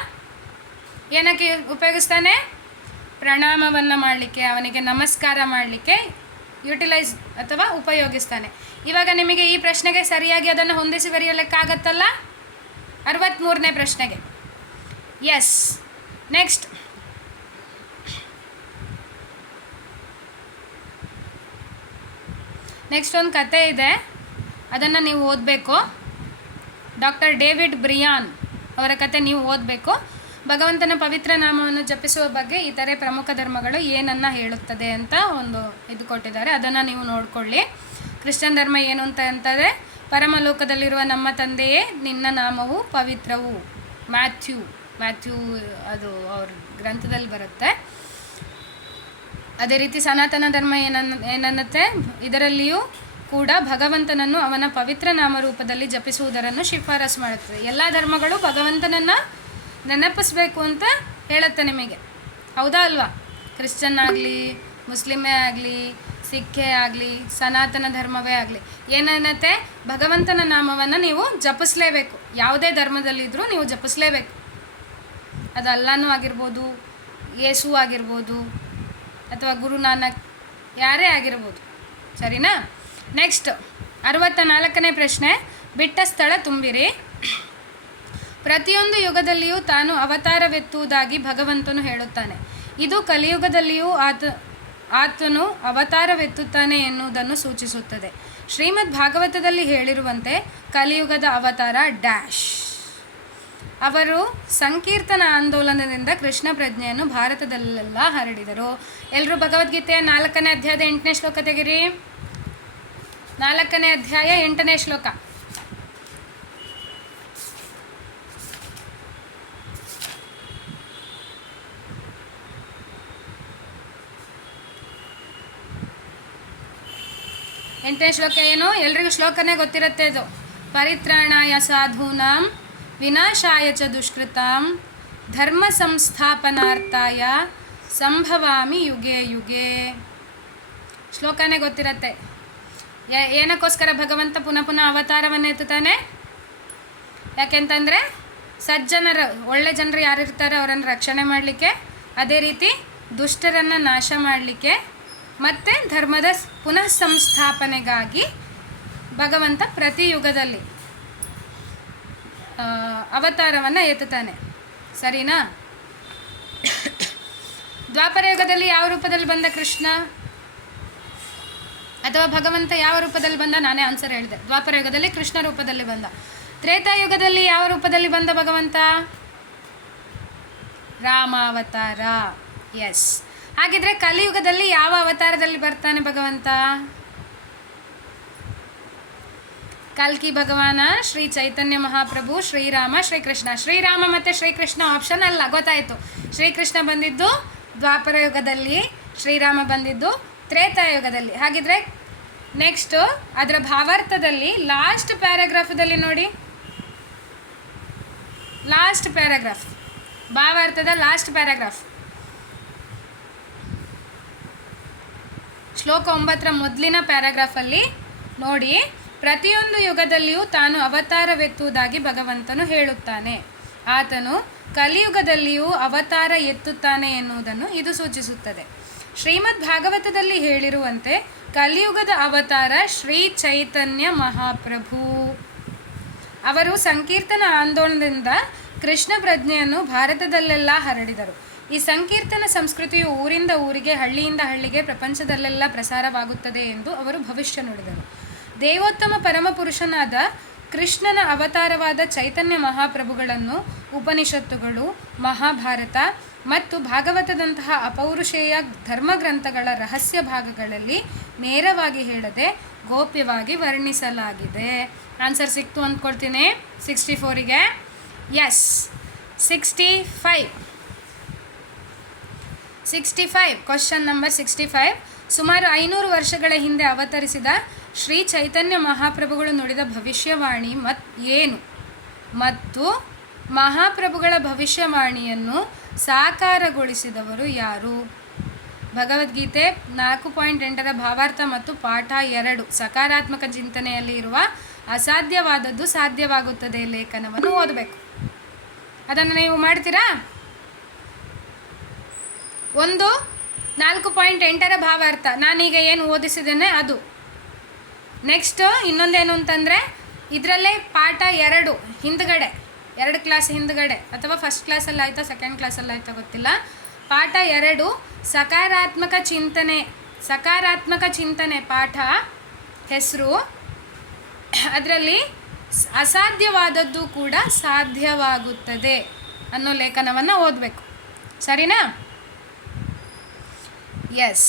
ಏನಕ್ಕೆ ಉಪಯೋಗಿಸ್ತಾನೆ? ಪ್ರಣಾಮವನ್ನು ಮಾಡಲಿಕ್ಕೆ, ಅವನಿಗೆ ನಮಸ್ಕಾರ ಮಾಡಲಿಕ್ಕೆ ಯುಟಿಲೈಸ್ ಅಥವಾ ಉಪಯೋಗಿಸ್ತಾನೆ. ಇವಾಗ ನಿಮಗೆ ಈ ಪ್ರಶ್ನೆಗೆ ಸರಿಯಾಗಿ ಅದನ್ನು ಹೊಂದಿಸಿ ಬರೆಯಲಿಕ್ಕಾಗತ್ತಲ್ಲ? 63ನೇ ಪ್ರಶ್ನೆಗೆ. ಎಸ್, ನೆಕ್ಸ್ಟ್ ಒಂದು ಕತೆ ಇದೆ, ಅದನ್ನು ನೀವು ಓದಬೇಕು. ಡಾಕ್ಟರ್ ಡೇವಿಡ್ ಬ್ರಿಯಾನ್ ಅವರ ಕತೆ ನೀವು ಓದಬೇಕು. ಭಗವಂತನ ಪವಿತ್ರ ನಾಮವನ್ನು ಜಪಿಸುವ ಬಗ್ಗೆ ಇತರೆ ಪ್ರಮುಖ ಧರ್ಮಗಳು ಏನನ್ನು ಹೇಳುತ್ತದೆ ಅಂತ ಒಂದು ಇದು ಕೊಟ್ಟಿದ್ದಾರೆ, ಅದನ್ನು ನೀವು ನೋಡಿಕೊಳ್ಳಿ. ಕ್ರಿಶ್ಚಿಯನ್ ಧರ್ಮ ಏನು ಅಂತ ಅಂತಂದರೆ, ಪರಮಲೋಕದಲ್ಲಿರುವ ನಮ್ಮ ತಂದೆಯೇ ನಿನ್ನ ನಾಮವು ಪವಿತ್ರವು. ಮ್ಯಾಥ್ಯೂ ಅದು ಅವ್ರ ಗ್ರಂಥದಲ್ಲಿ ಬರುತ್ತೆ. ಅದೇ ರೀತಿ ಸನಾತನ ಧರ್ಮ ಏನನ್ನತ್ತೆ, ಇದರಲ್ಲಿಯೂ ಕೂಡ ಭಗವಂತನನ್ನು ಅವನ ಪವಿತ್ರ ನಾಮರೂಪದಲ್ಲಿ ಜಪಿಸುವುದನ್ನು ಶಿಫಾರಸು ಮಾಡುತ್ತದೆ. ಎಲ್ಲ ಧರ್ಮಗಳು ಭಗವಂತನನ್ನು ನೆನಪಿಸ್ಬೇಕು ಅಂತ ಹೇಳುತ್ತೆ ನಿಮಗೆ, ಹೌದಾ ಅಲ್ವಾ? ಕ್ರಿಶ್ಚಿಯನ್ ಆಗಲಿ, ಮುಸ್ಲಿಮೇ ಆಗಲಿ, ಸಿಖ್ಖೇ ಆಗಲಿ, ಸನಾತನ ಧರ್ಮವೇ ಆಗಲಿ, ಏನನ್ನತ್ತೆ, ಭಗವಂತನ ನಾಮವನ್ನು ನೀವು ಜಪಿಸ್ಲೇಬೇಕು. ಯಾವುದೇ ಧರ್ಮದಲ್ಲಿದ್ದರೂ ನೀವು ಜಪಿಸ್ಲೇಬೇಕು. ಅದು ಅಲ್ಲಾನೂ ಆಗಿರ್ಬೋದು, ಯೇಸು ಆಗಿರ್ಬೋದು, ಅಥವಾ ಗುರು ನಾನಕ್, ಯಾರೇ ಆಗಿರ್ಬೋದು. ಸರಿನಾ? ನೆಕ್ಸ್ಟ್ 64ನೇ ಪ್ರಶ್ನೆ, ಬಿಟ್ಟ ಸ್ಥಳ ತುಂಬಿರಿ. ಪ್ರತಿಯೊಂದು ಯುಗದಲ್ಲಿಯೂ ತಾನು ಅವತಾರವೆತ್ತುವುದಾಗಿ ಭಗವಂತನು ಹೇಳುತ್ತಾನೆ. ಇದು ಕಲಿಯುಗದಲ್ಲಿಯೂ ಆತನು ಅವತಾರವೆತ್ತುತ್ತಾನೆ ಎನ್ನುವುದನ್ನು ಸೂಚಿಸುತ್ತದೆ. ಶ್ರೀಮದ್ ಭಾಗವತದಲ್ಲಿ ಹೇಳಿರುವಂತೆ ಕಲಿಯುಗದ ಅವತಾರ ಡ್ಯಾಶ್. ಅವರು ಸಂಕೀರ್ತನ ಆಂದೋಲನದಿಂದ ಕೃಷ್ಣ ಪ್ರಜ್ಞೆಯನ್ನು ಭಾರತದಲ್ಲೆಲ್ಲ ಹರಡಿದರು. ಎಲ್ಲರೂ ಭಗವದ್ಗೀತೆಯ 4ನೇ ಅಧ್ಯಾಯದ 8ನೇ ಶ್ಲೋಕ ತೆಗಿರಿ. 4ನೇ ಅಧ್ಯಾಯ 8ನೇ ಶ್ಲೋಕ. ಎಂಟನೇ ಶ್ಲೋಕ ಏನು? ಎಲ್ರಿಗೂ ಶ್ಲೋಕನೇ ಗೊತ್ತಿರುತ್ತೆ ಇದು. ಪರಿತ್ರಾಣಾಯ ಸಾಧೂನಾಂ ವಿನಾಶಾಯ ಚ ದುಷ್ಕೃತಾಂ ಧರ್ಮ ಸಂಸ್ಥಾಪನಾರ್ಥಾಯ ಸಂಭವಾಮಿ ಯುಗೆ ಯುಗೆ. ಶ್ಲೋಕನೇ ಗೊತ್ತಿರತ್ತೆ. ಏನಕ್ಕೋಸ್ಕರ ಭಗವಂತ ಪುನಃ ಪುನಃ ಅವತಾರವನ್ನು ಎತ್ತುತ್ತಾನೆ? ಯಾಕೆಂತಂದರೆ ಸಜ್ಜನರು, ಒಳ್ಳೆ ಜನರು ಯಾರಿರ್ತಾರೆ ಅವರನ್ನು ರಕ್ಷಣೆ ಮಾಡಲಿಕ್ಕೆ, ಅದೇ ರೀತಿ ದುಷ್ಟರನ್ನು ನಾಶ ಮಾಡಲಿಕ್ಕೆ, ಮತ್ತು ಧರ್ಮದ ಪುನಃ ಸಂಸ್ಥಾಪನೆಗಾಗಿ ಭಗವಂತ ಪ್ರತಿ ಯುಗದಲ್ಲಿ ಅವತಾರವನ್ನು ಎತ್ತುತ್ತಾನೆ. ಸರಿನಾ? ದ್ವಾಪರ ಯುಗದಲ್ಲಿ ಯಾವ ರೂಪದಲ್ಲಿ ಬಂದ ಕೃಷ್ಣ ಅಥವಾ ಭಗವಂತ ಯಾವ ರೂಪದಲ್ಲಿ ಬಂದ? ನಾನೇ ಆನ್ಸರ್ ಹೇಳಿದೆ. ದ್ವಾಪರ ಯುಗದಲ್ಲಿ ಕೃಷ್ಣ ರೂಪದಲ್ಲಿ ಬಂದ. ತ್ರೇತಾಯುಗದಲ್ಲಿ ಯಾವ ರೂಪದಲ್ಲಿ ಬಂದ ಭಗವಂತ? ರಾಮಾವತಾರ. ಎಸ್. ಹಾಗಿದ್ರೆ ಕಲಿಯುಗದಲ್ಲಿ ಯಾವ ಅವತಾರದಲ್ಲಿ ಬರ್ತಾನೆ ಭಗವಂತ? ಕಲ್ಕಿ ಭಗವಾನ, ಶ್ರೀ ಚೈತನ್ಯ ಮಹಾಪ್ರಭು, ಶ್ರೀರಾಮ, ಶ್ರೀಕೃಷ್ಣ. ಶ್ರೀರಾಮ ಮತ್ತು ಶ್ರೀಕೃಷ್ಣ ಆಪ್ಷನ್ ಅಲ್ಲ, ಗೊತ್ತಾಯಿತು. ಶ್ರೀಕೃಷ್ಣ ಬಂದಿದ್ದು ದ್ವಾಪರ ಯುಗದಲ್ಲಿ, ಶ್ರೀರಾಮ ಬಂದಿದ್ದು ತ್ರೇತಾಯುಗದಲ್ಲಿ. ಹಾಗಿದ್ರೆ ನೆಕ್ಸ್ಟು ಅದರ ಭಾವಾರ್ಥದಲ್ಲಿ ಲಾಸ್ಟ್ ಪ್ಯಾರಾಗ್ರಾಫದಲ್ಲಿ ನೋಡಿ, ಲಾಸ್ಟ್ ಪ್ಯಾರಾಗ್ರಾಫ್, ಭಾವಾರ್ಥದ ಲಾಸ್ಟ್ ಪ್ಯಾರಾಗ್ರಾಫ್, ಶ್ಲೋಕ 9ರ ಮೊದಲಿನ ಪ್ಯಾರಾಗ್ರಾಫಲ್ಲಿ ನೋಡಿ. ಪ್ರತಿಯೊಂದು ಯುಗದಲ್ಲಿಯೂ ತಾನು ಅವತಾರವೆತ್ತುವುದಾಗಿ ಭಗವಂತನು ಹೇಳುತ್ತಾನೆ. ಆತನು ಕಲಿಯುಗದಲ್ಲಿಯೂ ಅವತಾರ ಎತ್ತುತ್ತಾನೆ ಎನ್ನುವುದನ್ನು ಇದು ಸೂಚಿಸುತ್ತದೆ. ಶ್ರೀಮದ್ ಭಾಗವತದಲ್ಲಿ ಹೇಳಿರುವಂತೆ ಕಲಿಯುಗದ ಅವತಾರ ಶ್ರೀ ಚೈತನ್ಯ ಮಹಾಪ್ರಭು. ಅವರು ಸಂಕೀರ್ತನ ಆಂದೋಲನದಿಂದ ಕೃಷ್ಣ ಪ್ರಜ್ಞೆಯನ್ನು ಭಾರತದಲ್ಲೆಲ್ಲ ಹರಡಿದರು. ಈ ಸಂಕೀರ್ತನ ಸಂಸ್ಕೃತಿಯು ಊರಿಂದ ಊರಿಗೆ, ಹಳ್ಳಿಯಿಂದ ಹಳ್ಳಿಗೆ, ಪ್ರಪಂಚದಲ್ಲೆಲ್ಲ ಪ್ರಸಾರವಾಗುತ್ತದೆ ಎಂದು ಅವರು ಭವಿಷ್ಯ ನುಡಿದರು. ದೇವೋತ್ತಮ ಪರಮಪುರುಷನಾದ ಕೃಷ್ಣನ ಅವತಾರವಾದ ಚೈತನ್ಯ ಮಹಾಪ್ರಭುಗಳನ್ನು ಉಪನಿಷತ್ತುಗಳು, ಮಹಾಭಾರತ ಮತ್ತು ಭಾಗವತದಂತಹ ಅಪೌರುಷೇಯ ಧರ್ಮಗ್ರಂಥಗಳ ರಹಸ್ಯ ಭಾಗಗಳಲ್ಲಿ ನೇರವಾಗಿ ಹೇಳದೆ ಗೋಪ್ಯವಾಗಿ ವರ್ಣಿಸಲಾಗಿದೆ. ಆನ್ಸರ್ ಸಿಕ್ತು ಅಂದ್ಕೊಳ್ತೀನಿ 64ಗೆ. ಎಸ್. 65 question number 65. ಸುಮಾರು 500 ವರ್ಷಗಳ ಹಿಂದೆ ಅವತರಿಸಿದ ಶ್ರೀ ಚೈತನ್ಯ ಮಹಾಪ್ರಭುಗಳು ನುಡಿದ ಭವಿಷ್ಯವಾಣಿ ಏನು ಮತ್ತು ಮಹಾಪ್ರಭುಗಳ ಭವಿಷ್ಯವಾಣಿಯನ್ನು ಸಾಕಾರಗೊಳಿಸಿದವರು ಯಾರು? ಭಗವದ್ಗೀತೆ 4.8ರ ಭಾವಾರ್ಥ ಮತ್ತು ಪಾಠ 2 ಸಕಾರಾತ್ಮಕ ಚಿಂತನೆಯಲ್ಲಿ ಇರುವ ಅಸಾಧ್ಯವಾದದ್ದು ಸಾಧ್ಯವಾಗುತ್ತದೆ ಲೇಖನವನ್ನು ಓದಬೇಕು. ಅದನ್ನು ನೀವು ಮಾಡ್ತೀರಾ? 4.8ರ ಭಾವಾರ್ಥ ನಾನೀಗ ಏನು ಓದಿಸಿದ್ದೇನೆ ಅದು. ನೆಕ್ಸ್ಟು ಇನ್ನೊಂದೇನು ಅಂತಂದರೆ, ಇದರಲ್ಲೇ ಪಾಠ 2 ಹಿಂದ್ಗಡೆ, 2 ಕ್ಲಾಸ್ ಹಿಂದ್ಗಡೆ, ಅಥವಾ ಫಸ್ಟ್ ಕ್ಲಾಸಲ್ಲಿ ಆಯಿತಾ ಸೆಕೆಂಡ್ ಕ್ಲಾಸಲ್ಲಿ ಆಯಿತಾ ಗೊತ್ತಿಲ್ಲ, ಪಾಠ 2 ಸಕಾರಾತ್ಮಕ ಚಿಂತನೆ ಪಾಠ ಹೆಸರು. ಅದರಲ್ಲಿ ಅಸಾಧ್ಯವಾದದ್ದು ಕೂಡ ಸಾಧ್ಯವಾಗುತ್ತದೆ ಅನ್ನೋ ಲೇಖನವನ್ನು ಓದಬೇಕು. ಸರಿನಾ? ಎಸ್,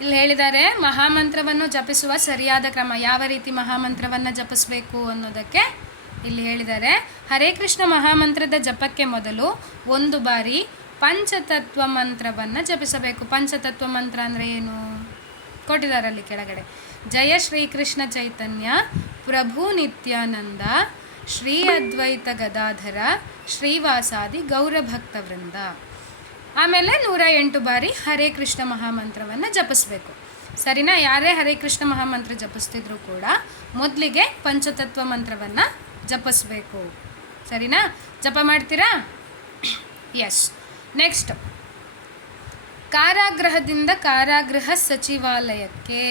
ಇಲ್ಲಿ ಹೇಳಿದ್ದಾರೆ ಮಹಾಮಂತ್ರವನ್ನು ಜಪಿಸುವ ಸರಿಯಾದ ಕ್ರಮ. ಯಾವ ರೀತಿ ಮಹಾಮಂತ್ರವನ್ನು ಜಪಿಸಬೇಕು ಅನ್ನೋದಕ್ಕೆ ಇಲ್ಲಿ ಹೇಳಿದ್ದಾರೆ. ಹರೇ ಕೃಷ್ಣ ಮಹಾಮಂತ್ರದ ಜಪಕ್ಕೆ ಮೊದಲು 1 ಬಾರಿ ಪಂಚತತ್ವ ಮಂತ್ರವನ್ನು ಜಪಿಸಬೇಕು. ಪಂಚತತ್ವ ಮಂತ್ರ ಅಂದರೆ ಏನು ಕೊಟ್ಟಿದ್ದಾರೆ ಅಲ್ಲಿ ಕೆಳಗಡೆ. ಜಯ ಶ್ರೀಕೃಷ್ಣ ಚೈತನ್ಯ ಪ್ರಭು ನಿತ್ಯಾನಂದ ಶ್ರೀ ಅದ್ವೈತ ಗದಾಧರ ಶ್ರೀವಾಸಾದಿ ಗೌರಭಕ್ತವೃಂದ. ಆಮೇಲೆ 108 ಬಾರಿ ಹರೇ ಕೃಷ್ಣ ಮಹಾಮಂತ್ರವನ್ನು ಜಪಿಸ್ಬೇಕು. ಸರಿನಾ? ಯಾರೇ ಹರೇ ಕೃಷ್ಣ ಮಹಾಮಂತ್ರ ಜಪಿಸ್ತಿದ್ರು ಕೂಡ ಮೊದಲಿಗೆ ಪಂಚತತ್ವ ಮಂತ್ರವನ್ನು ಜಪಿಸ್ಬೇಕು. ಸರಿನಾ? ಜಪ ಮಾಡ್ತೀರಾ? ಎಸ್. ನೆಕ್ಸ್ಟ್, ಕಾರಾಗೃಹದಿಂದ ಕಾರಾಗೃಹ ಸಚಿವಾಲಯಕ್ಕೆ.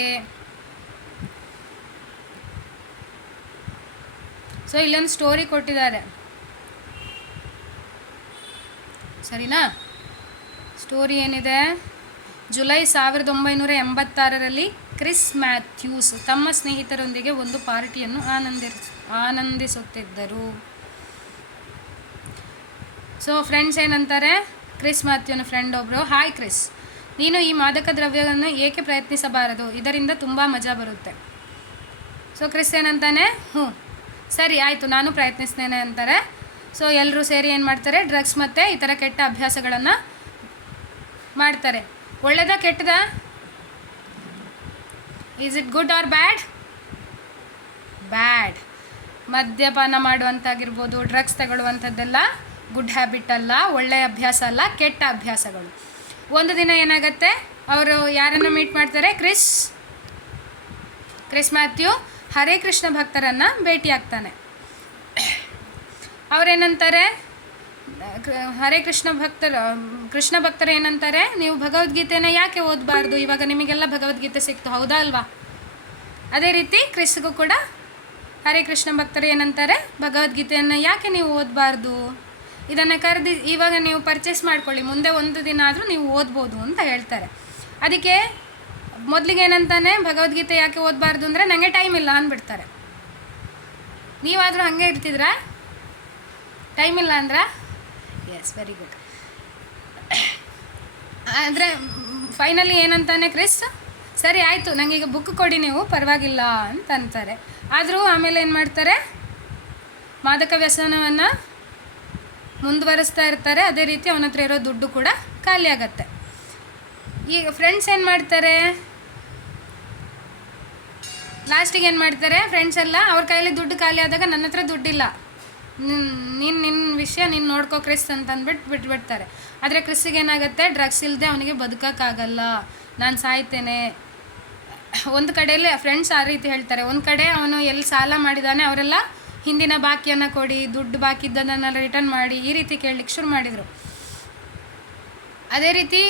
ಸೊ ಇಲ್ಲೊಂದು ಸ್ಟೋರಿ ಕೊಟ್ಟಿದ್ದಾರೆ. ಸರಿನಾ? ಸ್ಟೋರಿ ಏನಿದೆ? ಜುಲೈ 1986ರಲ್ಲಿ ಕ್ರಿಸ್ ಮ್ಯಾಥ್ಯೂಸ್ ತಮ್ಮ ಸ್ನೇಹಿತರೊಂದಿಗೆ ಒಂದು ಪಾರ್ಟಿಯನ್ನು ಆನಂದಿಸುತ್ತಿದ್ದರು. ಸೊ ಫ್ರೆಂಡ್ಸ್ ಏನಂತಾರೆ, ಕ್ರಿಸ್ ಮ್ಯಾಥ್ಯೂನ ಫ್ರೆಂಡ್ ಒಬ್ಬರು, ಹಾಯ್ ಕ್ರಿಸ್, ನೀನು ಈ ಮಾದಕ ದ್ರವ್ಯವನ್ನು ಏಕೆ ಪ್ರಯತ್ನಿಸಬಾರದು? ಇದರಿಂದ ತುಂಬ ಮಜಾ ಬರುತ್ತೆ. ಸೊ ಕ್ರಿಸ್ ಏನಂತಾನೆ, ಸರಿ ಆಯಿತು ನಾನು ಪ್ರಯತ್ನಿಸ್ತೇನೆ ಅಂತಾರೆ. ಸೊ ಎಲ್ಲರೂ ಸೇರಿ ಏನು ಮಾಡ್ತಾರೆ, ಡ್ರಗ್ಸ್ ಮತ್ತು ಈ ಥರ ಕೆಟ್ಟ ಅಭ್ಯಾಸಗಳನ್ನು ಮಾಡ್ತಾರೆ. ಒಳ್ಳೆಯದಾ ಕೆಟ್ಟದಾ? ಈಸ್ ಇಟ್ ಗುಡ್ ಆರ್ ಬ್ಯಾಡ್? ಬ್ಯಾಡ್. ಮದ್ಯಪಾನ ಮಾಡುವಂತಾಗಿರ್ಬೋದು, ಡ್ರಗ್ಸ್ ತಗೊಳ್ಳುವಂಥದ್ದೆಲ್ಲ ಗುಡ್ ಹ್ಯಾಬಿಟ್ ಅಲ್ಲ, ಒಳ್ಳೆಯ ಅಭ್ಯಾಸ ಅಲ್ಲ, ಕೆಟ್ಟ ಅಭ್ಯಾಸಗಳು. ಒಂದು ದಿನ ಏನಾಗುತ್ತೆ, ಅವರು ಯಾರನ್ನು ಮೀಟ್ ಮಾಡ್ತಾರೆ, ಕ್ರಿಸ್ ಮ್ಯಾಥ್ಯೂ ಹರೇ ಕೃಷ್ಣ ಭಕ್ತರನ್ನು ಭೇಟಿಯಾಗ್ತಾನೆ. ಅವರೇನಂತಾರೆ, ಹರೇ ಕೃಷ್ಣ ಭಕ್ತರು ಏನಂತಾರೆ, ನೀವು ಭಗವದ್ಗೀತೆನ ಯಾಕೆ ಓದಬಾರ್ದು? ಇವಾಗ ನಿಮಗೆಲ್ಲ ಭಗವದ್ಗೀತೆ ಸಿಕ್ತು, ಹೌದಾ ಅಲ್ವಾ? ಅದೇ ರೀತಿ ಕ್ರಿಸ್ಗೂ ಕೂಡ ಹರೇ ಕೃಷ್ಣ ಭಕ್ತರು ಏನಂತಾರೆ, ಭಗವದ್ಗೀತೆಯನ್ನು ಯಾಕೆ ನೀವು ಓದಬಾರ್ದು? ಇದನ್ನು ಇವಾಗ ನೀವು ಪರ್ಚೇಸ್ ಮಾಡ್ಕೊಳ್ಳಿ, ಮುಂದೆ ಒಂದು ದಿನ ಆದರೂ ನೀವು ಓದ್ಬೋದು ಅಂತ ಹೇಳ್ತಾರೆ. ಅದಕ್ಕೆ ಮೊದಲಿಗೆ ಏನಂತಾನೆ, ಭಗವದ್ಗೀತೆ ಯಾಕೆ ಓದಬಾರ್ದು ಅಂದರೆ ನನಗೆ ಟೈಮ್ ಇಲ್ಲ ಅಂದ್ಬಿಡ್ತಾರೆ. ನೀವಾದರೂ ಹಾಗೆ ಇರ್ತಿದ್ರಾ? ಟೈಮ್ ಇಲ್ಲ ಅಂದ್ರೆ? Yes, very good. ಆದರೆ ಫೈನಲಿ ಏನಂತಾನೆ ಕ್ರಿಸ್, ಸರಿ ಆಯಿತು ನನಗೀಗ ಬುಕ್ ಕೊಡಿ ನೀವು, ಪರವಾಗಿಲ್ಲ ಅಂತ ಅಂತಾರೆ. ಆದರೂ ಆಮೇಲೆ ಏನು ಮಾಡ್ತಾರೆ, ಮಾದಕ ವ್ಯಸನವನ್ನು ಮುಂದುವರಿಸ್ತಾ ಇರ್ತಾರೆ. ಅದೇ ರೀತಿ ಅವನ ಹತ್ರ ಇರೋ ದುಡ್ಡು ಕೂಡ ಖಾಲಿ ಆಗತ್ತೆ. ಈಗ ಫ್ರೆಂಡ್ಸ್ ಏನು ಮಾಡ್ತಾರೆ, ಲಾಸ್ಟಿಗೆ ಏನು ಮಾಡ್ತಾರೆ, ಫ್ರೆಂಡ್ಸ್ ಎಲ್ಲ ಅವ್ರ ಕೈಯಲ್ಲಿ ದುಡ್ಡು ಖಾಲಿ ಆದಾಗ ನನ್ನ ಹತ್ರ ದುಡ್ಡಿಲ್ಲ, ನಿನ್ನ ವಿಷಯ ನೀನು ನೋಡ್ಕೋ ಕ್ರಿಸ್ ಅಂತ ಅಂದ್ಬಿಟ್ಟು ಬಿಟ್ಬಿಡ್ತಾರೆ. ಆದರೆ ಕ್ರಿಸ್ಸಿಗೆ ಏನಾಗುತ್ತೆ, ಡ್ರಗ್ಸ್ ಇಲ್ಲದೆ ಅವನಿಗೆ ಬದುಕೋಕ್ಕಾಗಲ್ಲ, ನಾನು ಸಾಯ್ತೇನೆ. ಒಂದು ಕಡೆಯಲ್ಲಿ ಫ್ರೆಂಡ್ಸ್ ಆ ರೀತಿ ಹೇಳ್ತಾರೆ, ಒಂದು ಕಡೆ ಅವನು ಎಲ್ಲಿ ಸಾಲ ಮಾಡಿದ್ದಾನೆ ಅವರೆಲ್ಲ ಹಿಂದಿನ ಬಾಕಿಯನ್ನು ಕೊಡಿ, ದುಡ್ಡು ಬಾಕಿ ಇದ್ದದನ್ನೆಲ್ಲ ರಿಟರ್ನ್ ಮಾಡಿ, ಈ ರೀತಿ ಕೇಳಲಿಕ್ಕೆ ಶುರು ಮಾಡಿದರು. ಅದೇ ರೀತಿ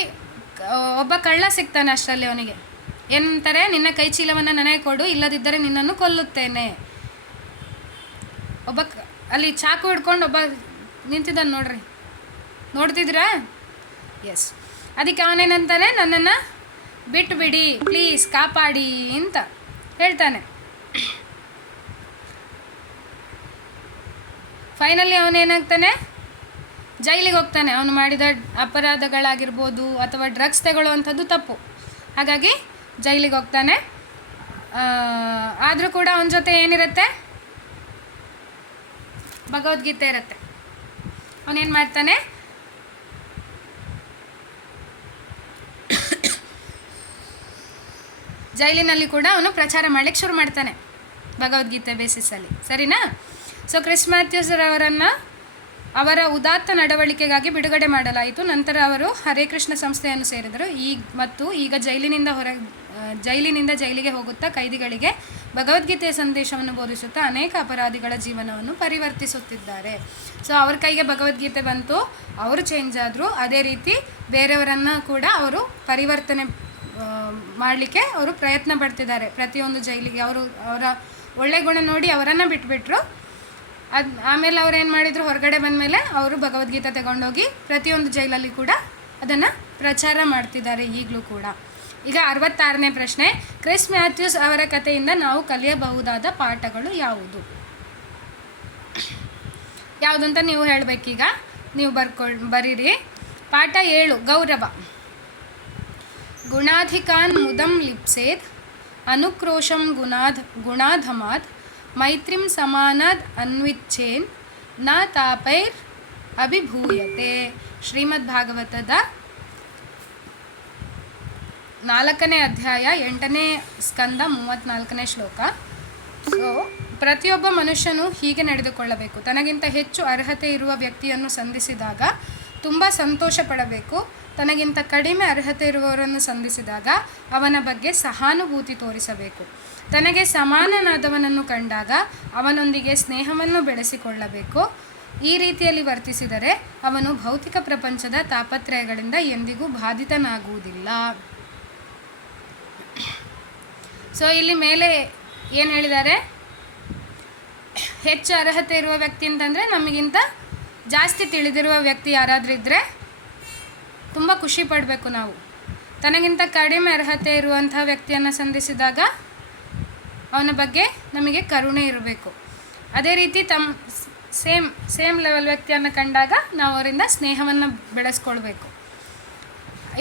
ಒಬ್ಬ ಕಳ್ಳ ಸಿಗ್ತಾನೆ. ಅಷ್ಟರಲ್ಲಿ ಅವನಿಗೆ ಏನಂತಾರೆ, ನಿನ್ನ ಕೈ ಚೀಲವನ್ನು ನನಗೆ ಕೊಡು, ಇಲ್ಲದಿದ್ದರೆ ನಿನ್ನನ್ನು ಕೊಲ್ಲುತ್ತೇನೆ. ಒಬ್ಬ ಅಲ್ಲಿ ಚಾಕು ಹಿಡ್ಕೊಂಡು ಒಬ್ಬ ನಿಂತಿದ್ದಾನೆ ನೋಡ್ರಿ, ನೋಡ್ತಿದ್ರಾ? ಎಸ್. ಅದಕ್ಕೆ ಅವನೇನಂತಾನೆ, ನನ್ನನ್ನು ಬಿಟ್ಟು ಬಿಡಿ ಪ್ಲೀಸ್, ಕಾಪಾಡಿ ಅಂತ ಹೇಳ್ತಾನೆ. ಫೈನಲಿ ಅವನೇನಾಗ್ತಾನೆ, ಜೈಲಿಗೆ ಹೋಗ್ತಾನೆ. ಅವನು ಮಾಡಿದ ಅಪರಾಧಗಳಾಗಿರ್ಬೋದು ಅಥವಾ ಡ್ರಗ್ಸ್ ತಗೊಳ್ಳುವಂಥದ್ದು ತಪ್ಪು, ಹಾಗಾಗಿ ಜೈಲಿಗೆ ಹೋಗ್ತಾನೆ. ಆದರೂ ಕೂಡ ಅವನ ಜೊತೆ ಏನಿರುತ್ತೆ, ಭಗವದ್ಗೀತೆ ಇರುತ್ತೆ. ಅವನೇನು ಮಾಡ್ತಾನೆ, ಜೈಲಿನಲ್ಲಿ ಕೂಡ ಅವನು ಪ್ರಚಾರ ಮಾಡಲಿಕ್ಕೆ ಶುರು ಮಾಡ್ತಾನೆ ಭಗವದ್ಗೀತೆ ಬೇಸಿಸಲ್ಲಿ. ಸರಿನಾ? ಸೊ ಕ್ರಿಸ್ ಮ್ಯಾಥ್ಯೂಸ್ ಅವರನ್ನು ಅವರ ಉದಾತ್ತ ನಡವಳಿಕೆಗಾಗಿ ಬಿಡುಗಡೆ ಮಾಡಲಾಯಿತು. ನಂತರ ಅವರು ಹರೇ ಕೃಷ್ಣ ಸಂಸ್ಥೆಯನ್ನು ಸೇರಿದರು. ಈಗ ಜೈಲಿನಿಂದ ಜೈಲಿಗೆ ಹೋಗುತ್ತಾ ಕೈದಿಗಳಿಗೆ ಭಗವದ್ಗೀತೆಯ ಸಂದೇಶವನ್ನು ಬೋಧಿಸುತ್ತಾ ಅನೇಕ ಅಪರಾಧಿಗಳ ಜೀವನವನ್ನು ಪರಿವರ್ತಿಸುತ್ತಿದ್ದಾರೆ. ಸೊ ಅವ್ರ ಕೈಗೆ ಭಗವದ್ಗೀತೆ ಬಂತು, ಅವರು ಚೇಂಜ್ ಆದರು. ಅದೇ ರೀತಿ ಬೇರೆಯವರನ್ನು ಕೂಡ ಅವರು ಪರಿವರ್ತನೆ ಮಾಡಲಿಕ್ಕೆ ಅವರು ಪ್ರಯತ್ನ ಪಡ್ತಿದ್ದಾರೆ. ಪ್ರತಿಯೊಂದು ಜೈಲಿಗೆ ಅವರ ಒಳ್ಳೆ ಗುಣ ನೋಡಿ ಅವರನ್ನು ಬಿಟ್ಬಿಟ್ರು. ಆಮೇಲೆ ಅವ್ರು ಏನು ಮಾಡಿದರು, ಹೊರಗಡೆ ಬಂದಮೇಲೆ ಅವರು ಭಗವದ್ಗೀತೆ ತಗೊಂಡೋಗಿ ಪ್ರತಿಯೊಂದು ಜೈಲಲ್ಲಿ ಕೂಡ ಅದನ್ನು ಪ್ರಚಾರ ಮಾಡ್ತಿದ್ದಾರೆ ಈಗಲೂ ಕೂಡ. ಈಗ 66ನೇ ಪ್ರಶ್ನೆ, ಕ್ರಿಸ್ ಮ್ಯಾಥ್ಯೂಸ್ ಅವರ ಕಥೆಯಿಂದ ನಾವು ಕಲಿಯಬಹುದಾದ ಪಾಠಗಳು ಯಾವುದು ಅಂತ ನೀವು ಹೇಳಬೇಕೀಗ. ನೀವು ಬರೀರಿ. ಪಾಠ 7, ಗೌರವ. ಗುಣಾಧಿಕಾನ್ ಮುದಂ ಲಿಪ್ಸೇತ್ ಅನುಕ್ರೋಶಂ ಗುಣಾಧಮಾತ್ ಮೈತ್ರಿಂ ಸಮಾನಾದ್ ಅನ್ವಿಚ್ಛೇನ್ ನ ತಾಪೈರ್ ಅಭಿಭೂಯತೆ. ಶ್ರೀಮದ್ ಭಾಗವತದ 4ನೇ ಅಧ್ಯಾಯ 8ನೇ ಸ್ಕಂದ 34ನೇ ಶ್ಲೋಕ. ಸೊ ಪ್ರತಿಯೊಬ್ಬ ಮನುಷ್ಯನು ಹೀಗೆ ನಡೆದುಕೊಳ್ಳಬೇಕು. ತನಗಿಂತ ಹೆಚ್ಚು ಅರ್ಹತೆ ಇರುವ ವ್ಯಕ್ತಿಯನ್ನು ಸಂಧಿಸಿದಾಗ ತುಂಬ ಸಂತೋಷ ಪಡಬೇಕು. ತನಗಿಂತ ಕಡಿಮೆ ಅರ್ಹತೆ ಇರುವವರನ್ನು ಸಂಧಿಸಿದಾಗ ಅವನ ಬಗ್ಗೆ ಸಹಾನುಭೂತಿ ತೋರಿಸಬೇಕು. ತನಗೆ ಸಮಾನನಾದವನನ್ನು ಕಂಡಾಗ ಅವನೊಂದಿಗೆ ಸ್ನೇಹವನ್ನು ಬೆಳೆಸಿಕೊಳ್ಳಬೇಕು. ಈ ರೀತಿಯಲ್ಲಿ ವರ್ತಿಸಿದರೆ ಅವನು ಭೌತಿಕ ಪ್ರಪಂಚದ ತಾಪತ್ರಯಗಳಿಂದ ಎಂದಿಗೂ ಬಾಧಿತನಾಗುವುದಿಲ್ಲ. ಸೊ ಇಲ್ಲಿ ಮೇಲೆ ಏನು ಹೇಳಿದ್ದಾರೆ, ಹೆಚ್ಚು ಅರ್ಹತೆ ಇರುವ ವ್ಯಕ್ತಿ ಅಂತಂದರೆ ನಮಗಿಂತ ಜಾಸ್ತಿ ತಿಳಿದಿರುವ ವ್ಯಕ್ತಿ ಯಾರಾದರೂ ಇದ್ದರೆ ತುಂಬ ಖುಷಿ ಪಡಬೇಕು ನಾವು. ತನಗಿಂತ ಕಡಿಮೆ ಅರ್ಹತೆ ಇರುವಂಥ ವ್ಯಕ್ತಿಯನ್ನು ಸಂಧಿಸಿದಾಗ ಅವನ ಬಗ್ಗೆ ನಮಗೆ ಕರುಣೆ ಇರಬೇಕು. ಅದೇ ರೀತಿ ಸೇಮ್ ಲೆವೆಲ್ ವ್ಯಕ್ತಿಯನ್ನು ಕಂಡಾಗ ನಾವು ಅವರಿಂದ ಸ್ನೇಹವನ್ನು ಬೆಳೆಸ್ಕೊಳ್ಬೇಕು.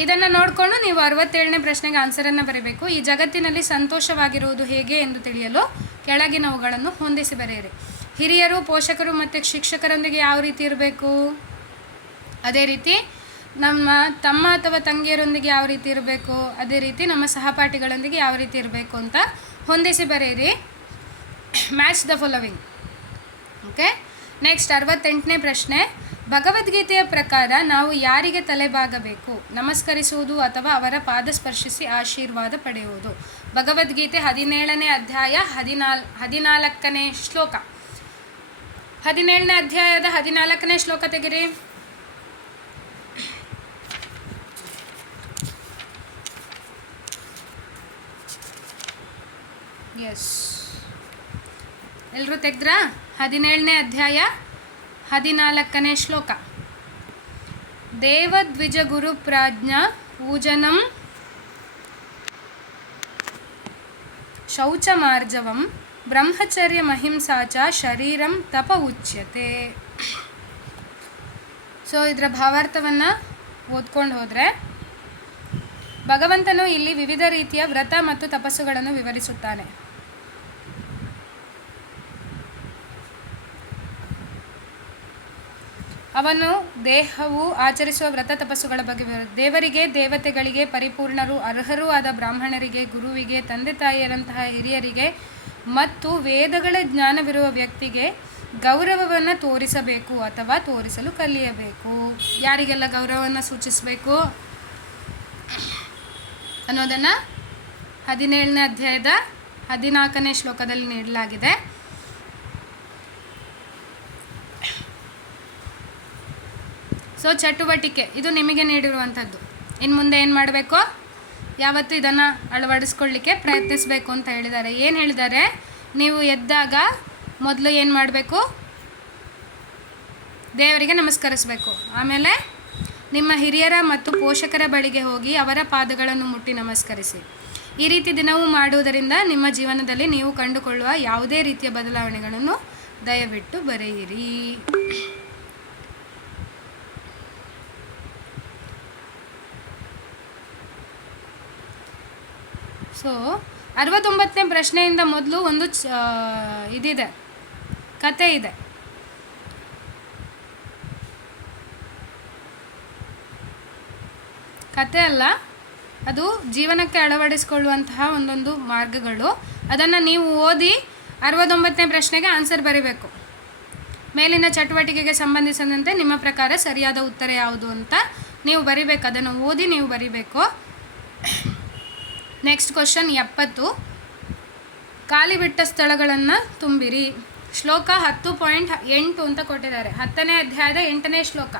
ಇದನ್ನು ನೋಡಿಕೊಂಡು ನೀವು 67ನೇ ಪ್ರಶ್ನೆಗೆ ಆನ್ಸರನ್ನು ಬರೀಬೇಕು. ಈ ಜಗತ್ತಿನಲ್ಲಿ ಸಂತೋಷವಾಗಿರುವುದು ಹೇಗೆ ಎಂದು ತಿಳಿಯಲು ಕೆಳಗಿನವುಗಳನ್ನು ಹೊಂದಿಸಿ ಬರೆಯಿರಿ. ಹಿರಿಯರು, ಪೋಷಕರು ಮತ್ತು ಶಿಕ್ಷಕರೊಂದಿಗೆ ಯಾವ ರೀತಿ ಇರಬೇಕು, ಅದೇ ರೀತಿ ನಮ್ಮ ತಮ್ಮ ಅಥವಾ ತಂಗಿಯರೊಂದಿಗೆ ಯಾವ ರೀತಿ ಇರಬೇಕು, ಅದೇ ರೀತಿ ನಮ್ಮ ಸಹಪಾಠಿಗಳೊಂದಿಗೆ ಯಾವ ರೀತಿ ಇರಬೇಕು ಅಂತ ಹೊಂದಿಸಿ ಬರೆಯಿರಿ. Match the following. Okay. Next 68ನೇ ಪ್ರಶ್ನೆ, ಭಗವದ್ಗೀತೆಯ ಪ್ರಕಾರ ನಾವು ಯಾರಿಗೆ ತಲೆಬಾಗಬೇಕು, ನಮಸ್ಕರಿಸುವುದು ಅಥವಾ ಅವರ ಪಾದ ಸ್ಪರ್ಶಿಸಿ ಆಶೀರ್ವಾದ ಪಡೆಯುವುದು. ಭಗವದ್ಗೀತೆ 17ನೇ ಅಧ್ಯಾಯ 14ನೇ ಶ್ಲೋಕ. 17ನೇ ಅಧ್ಯಾಯದ 14ನೇ ಶ್ಲೋಕ ತೆಗಿರಿ. ಎಸ್, ಎಲ್ಲರೂ ತೆಗೆದ್ರಾ? 17ನೇ ಅಧ್ಯಾಯ 14ನೇ ಶ್ಲೋಕ. ದೇವದ್ವಿಜ ಗುರು ಪ್ರಾಜ್ಞಾ ಪೂಜನಂ ಶೌಚಮಾರ್ಜವಂ ಬ್ರಹ್ಮಚರ್ಯ ಮಹಿಂಸಾಚ ಶರೀರಂ ತಪ ಉಚ್ಯತೆ. ಸೊ ಇದರ ಭಾವಾರ್ಥವನ್ನು ಓದ್ಕೊಂಡು ಹೋದರೆ, ಭಗವಂತನು ಇಲ್ಲಿ ವಿವಿಧ ರೀತಿಯ ವ್ರತ ಮತ್ತು ತಪಸ್ಸುಗಳನ್ನು ವಿವರಿಸುತ್ತಾನೆ. ಅವನು ದೇಹವು ಆಚರಿಸುವ ವ್ರತ ತಪಸ್ಸುಗಳ ಬಗ್ಗೆ ದೇವರಿಗೆ, ದೇವತೆಗಳಿಗೆ, ಪರಿಪೂರ್ಣರು, ಅರ್ಹರೂ ಆದ ಬ್ರಾಹ್ಮಣರಿಗೆ, ಗುರುವಿಗೆ, ತಂದೆ ತಾಯಿಯರಂತಹ ಹಿರಿಯರಿಗೆ ಮತ್ತು ವೇದಗಳ ಜ್ಞಾನವಿರುವ ವ್ಯಕ್ತಿಗೆ ಗೌರವವನ್ನು ತೋರಿಸಬೇಕು ಅಥವಾ ತೋರಿಸಲು ಕಲಿಯಬೇಕು. ಯಾರಿಗೆಲ್ಲ ಗೌರವವನ್ನು ಸೂಚಿಸಬೇಕು ಅನ್ನೋದನ್ನು 17ನೇ ಅಧ್ಯಾಯದ 14ನೇ ಶ್ಲೋಕದಲ್ಲಿ ನೀಡಲಾಗಿದೆ. ಸೊ ಚಟುವಟಿಕೆ ಇದು ನಿಮಗೆ ನೀಡಿರುವಂಥದ್ದು. ಇನ್ನು ಮುಂದೆ ಏನು ಮಾಡಬೇಕು, ಯಾವತ್ತೂ ಇದನ್ನು ಅಳವಡಿಸ್ಕೊಳ್ಳಿಕ್ಕೆ ಪ್ರಯತ್ನಿಸಬೇಕು ಅಂತ ಹೇಳಿದ್ದಾರೆ. ಏನು ಹೇಳಿದ್ದಾರೆ, ನೀವು ಎದ್ದಾಗ ಮೊದಲು ಏನು ಮಾಡಬೇಕು, ದೇವರಿಗೆ ನಮಸ್ಕರಿಸಬೇಕು. ಆಮೇಲೆ ನಿಮ್ಮ ಹಿರಿಯರ ಮತ್ತು ಪೋಷಕರ ಬಳಿಗೆ ಹೋಗಿ ಅವರ ಪಾದಗಳನ್ನು ಮುಟ್ಟಿ ನಮಸ್ಕರಿಸಿ. ಈ ರೀತಿ ದಿನವೂ ಮಾಡುವುದರಿಂದ ನಿಮ್ಮ ಜೀವನದಲ್ಲಿ ನೀವು ಕಂಡುಕೊಳ್ಳುವ ಯಾವುದೇ ರೀತಿಯ ಬದಲಾವಣೆಗಳನ್ನು ದಯವಿಟ್ಟು ಬರೆಯಿರಿ. ಸೊ 69ನೇ ಪ್ರಶ್ನೆಯಿಂದ ಮೊದಲು ಒಂದು ಇದಿದೆ, ಕತೆ ಇದೆ. ಕತೆ ಅಲ್ಲ, ಅದು ಜೀವನಕ್ಕೆ ಅಳವಡಿಸಿಕೊಳ್ಳುವಂತಹ ಒಂದೊಂದು ಮಾರ್ಗಗಳು. ಅದನ್ನು ನೀವು ಓದಿ 69ನೇ ಪ್ರಶ್ನೆಗೆ ಆನ್ಸರ್ ಬರೀಬೇಕು. ಮೇಲಿನ ಚಟುವಟಿಕೆಗೆ ಸಂಬಂಧಿಸಿದಂತೆ ನಿಮ್ಮ ಪ್ರಕಾರ ಸರಿಯಾದ ಉತ್ತರ ಯಾವುದು ಅಂತ ನೀವು ಬರಿಬೇಕು. ಅದನ್ನು ಓದಿ ನೀವು ಬರಿಬೇಕು. ನೆಕ್ಸ್ಟ್ ಕ್ವಶನ್ 70, ಖಾಲಿ ಬಿಟ್ಟ ಸ್ಥಳಗಳನ್ನು ತುಂಬಿರಿ. ಶ್ಲೋಕ 10.8 ಅಂತ ಕೊಟ್ಟಿದ್ದಾರೆ. 10ನೇ ಅಧ್ಯಾಯದ 8ನೇ ಶ್ಲೋಕ.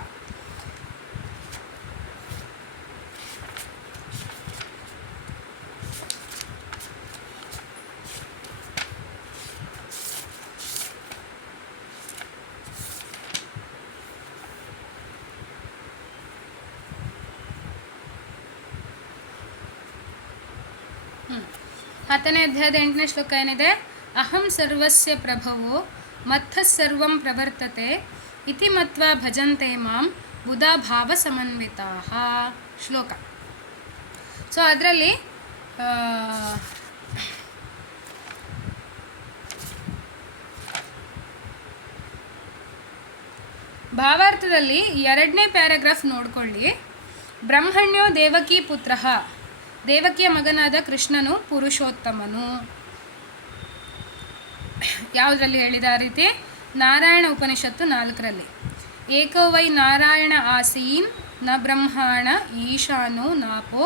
10ನೇ ಅಧ್ಯಾಯದ 8ನೇ ಶ್ಲೋಕ ಏನಿದೆ? ಅಹಂ ಸರ್ವಸ್ಯ ಪ್ರಭವೋ ಮತ್ತಃ ಸರ್ವಂ ಪ್ರವರ್ತತೆ ಇತಿ ಮತ್ವಾ ಭಜಂತೆ ಮಾಂ ಬುಧಾ ಭಾವ ಸಮನ್ವಿತಾಃ ಶ್ಲೋಕ. ಸೊ ಅದರಲ್ಲಿ ಭಾವಾರ್ಥದಲ್ಲಿ 2ನೇ ಪ್ಯಾರಾಗ್ರಾಫ್ ನೋಡ್ಕೊಳ್ಳಿ. ಬ್ರಹ್ಮಣ್ಯೋ ದೇವಕಿ ಪುತ್ರ, ದೇವಕಿಯ ಮಗನಾದ ಕೃಷ್ಣನು ಪುರುಷೋತ್ತಮನು. ಯಾವುದರಲ್ಲಿ ಹೇಳಿದ ಆ ರೀತಿ? ನಾರಾಯಣ ಉಪನಿಷತ್ತು 4ರಲ್ಲಿ. ಏಕೋ ವೈ ನಾರಾಯಣ ಆಸೀನ್ ನ ಬ್ರಹ್ಮಾಣ ಈಶಾನೋ ನಾಪೋ